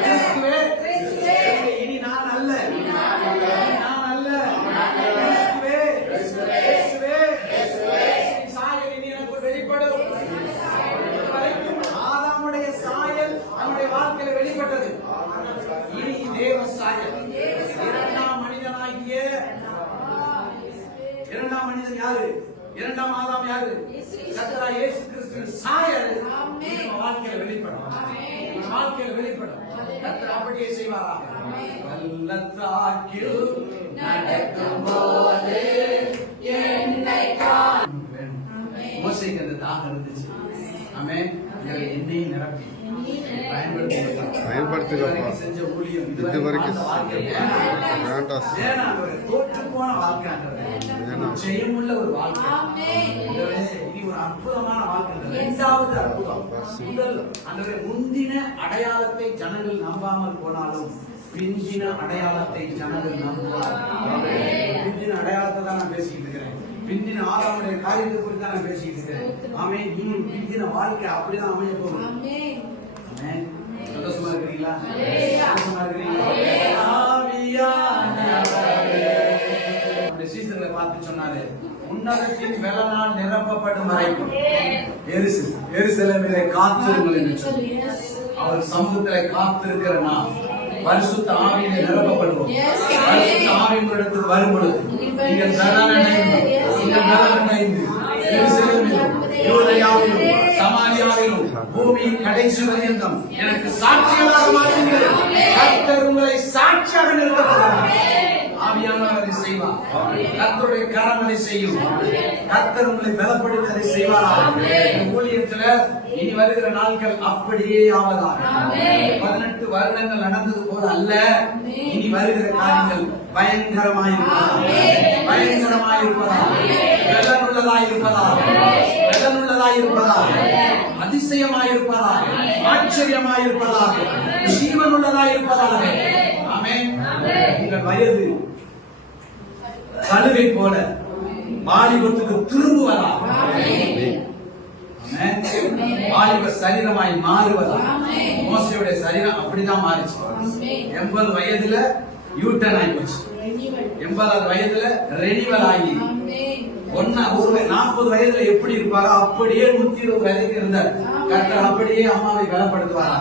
கிறிஸ்துவே, இனி நான் அல்ல. நான் அல்ல. கிறிஸ்துவே, இயேசுவே, சாயல் இனி எனக்கு வெளிப்படும். இதுவரைக்கும் ஆதாமுடைய சாயல் நம்முடைய வாழ்க்கையில வெளிப்பட்டது. இனி தேவ சாயல். இரண்டாம் மனிதன் யாரு? இரண்டாம் ஆதாம் யாரு? கர்த்தராகிய இயேசு கிறிஸ்துவின் சாயல் நம்ம வாழ்க்கையில வெளிப்படும். நம்ம வாழ்க்கையில வெளிப்படும். கர்த்தர் அப்படியே செய்வாராக. பள்ளத்தாக்கில் நடக்கும்போது என்னை காண். மோசேக்கு அந்த தாகம் இருந்துச்சு. ஆமென். என்னையும் நிரப்பி பயன்படுத்துங்க. செஞ்ச ஊழியம் இதுவரைக்கும் தோற்று போன வாழ்க்கை, ஜெயமுள்ள ஒரு வாழ்க்கை, இனி ஒரு அற்புதமான வாழ்க்கை. 2வது அற்புதம். முதல் அந்த முந்தின அடையாளத்தை ஜனங்கள் நம்பாமல் போனாலும் பிந்தின அடையாளத்தை ஜனங்கள் நம்புவார். பிந்தின அடையாளத்தை தான் நான் பேசிக்கிட்டு இருக்கிறேன். பிந்தின ஆதாமுடைய காரியத்தை குறித்து தான் நான் பேசிக்கிட்டு இருக்கிறேன். ஆமென். இன்னும் பிந்தின வாழ்க்கை அப்படிதான் அமைய போகும். ஆமென். சந்தோஷமா இருக்கிறீங்களா? சந்தோஷமா இருக்கிறீங்களா? சீசர்களை பார்த்து சொன்னாரு, உன்னதத்தின் வெள்ளனால் நிரப்பப்படும் வரைக்கும் எருசலேமிலே காத்திருங்கள் என்று சொல்லி, அவர் சமூகத்திலே காத்திருக்கிற நாம் பரிசுத்த ஆவியிலே நிரப்பப்படுவோம். பரிசுத்த ஆவியின் இடத்துக்கு வரும் பொழுது நீங்கள் பலனடைந்து எருசலேமிலும் யூதேயாவிலும் சமாரியாவிலும் பூமியின் கடைசி பரியந்தம் எனக்கு சாட்சிகளாக மாறுங்கள். கர்த்தர் உங்களை சாட்சியாக நிறுத்தப்படுவார். ஆவியானவர் அதை செய்வார். கர்த்தருடைய கரம் அதை செய்யும். கர்த்தர் உங்களை பலப்படுத்தி அதை செய்வாராக. ஊழியத்துல இனி வருகிற நாட்கள் அப்படியே ஆவதாக. 18 வருடங்கள் நடந்தது போல அல்ல, இனி வருகிற காரியங்கள் பயங்கரமாயிருப்பதாக, பயங்கரமாயிருப்பதாக, பலனுள்ளதாயிருப்பதாக, பலனுள்ளதாயிருப்பதாக, அதிசயமாயிருப்பதாக, ஆச்சரியமாயிருப்பதாக, ஜீவனுள்ளதாயிருப்பதாக. ஆமென். உங்கள் வயது கழுகை போல வாலிபத்துக்கு திரும்புவதாக. வாலிப சரீரமாய் மாறுவதாக. மோசேயுடைய சரீரம் அப்படிதான் மாறிச்சு. 80 வயதுல யூட்டர்ன் ஆகி போச்சு. 80வது வயதுல ரெனிவல் ஆகி ஒரு 40 வயதுல எப்படி இருப்பாரோ அப்படியே 120 வயதுக்கு இருந்தார். கர்த்தர் அப்படியே அம்மாவை பலப்படுத்துவார்.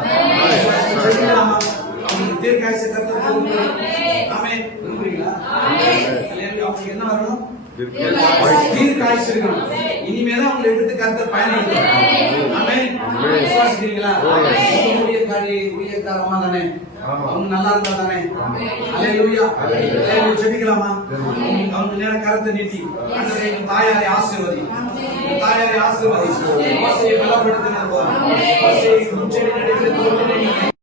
அவங்களுக்கு தீர்க்காயுசு கர்த்தர் கொடுப்பார். ஆமென். விரும்புறீங்களா? அவங்களுக்கு என்ன வரணும்? தீர்க்காயுசு இருக்கணும். இனிமேதான் அவங்களை எடுத்து கர்த்தர் பயன்படுத்துவார். ஆமென். விசுவாசிக்கிறீங்களா? ஊழியக்கார அம்மா தானே, அவங்க நல்லா இருந்தா தானே. அல்லேலூயா. ஜெபிக்கலாமா? அவங்க நேரம் கரத்தை நீட்டி ஆண்டவரே எங்கள் தாயாரை ஆசீர்வதி, தாயாரை ஆசீர்வதி, பலப்படுத்தினார்.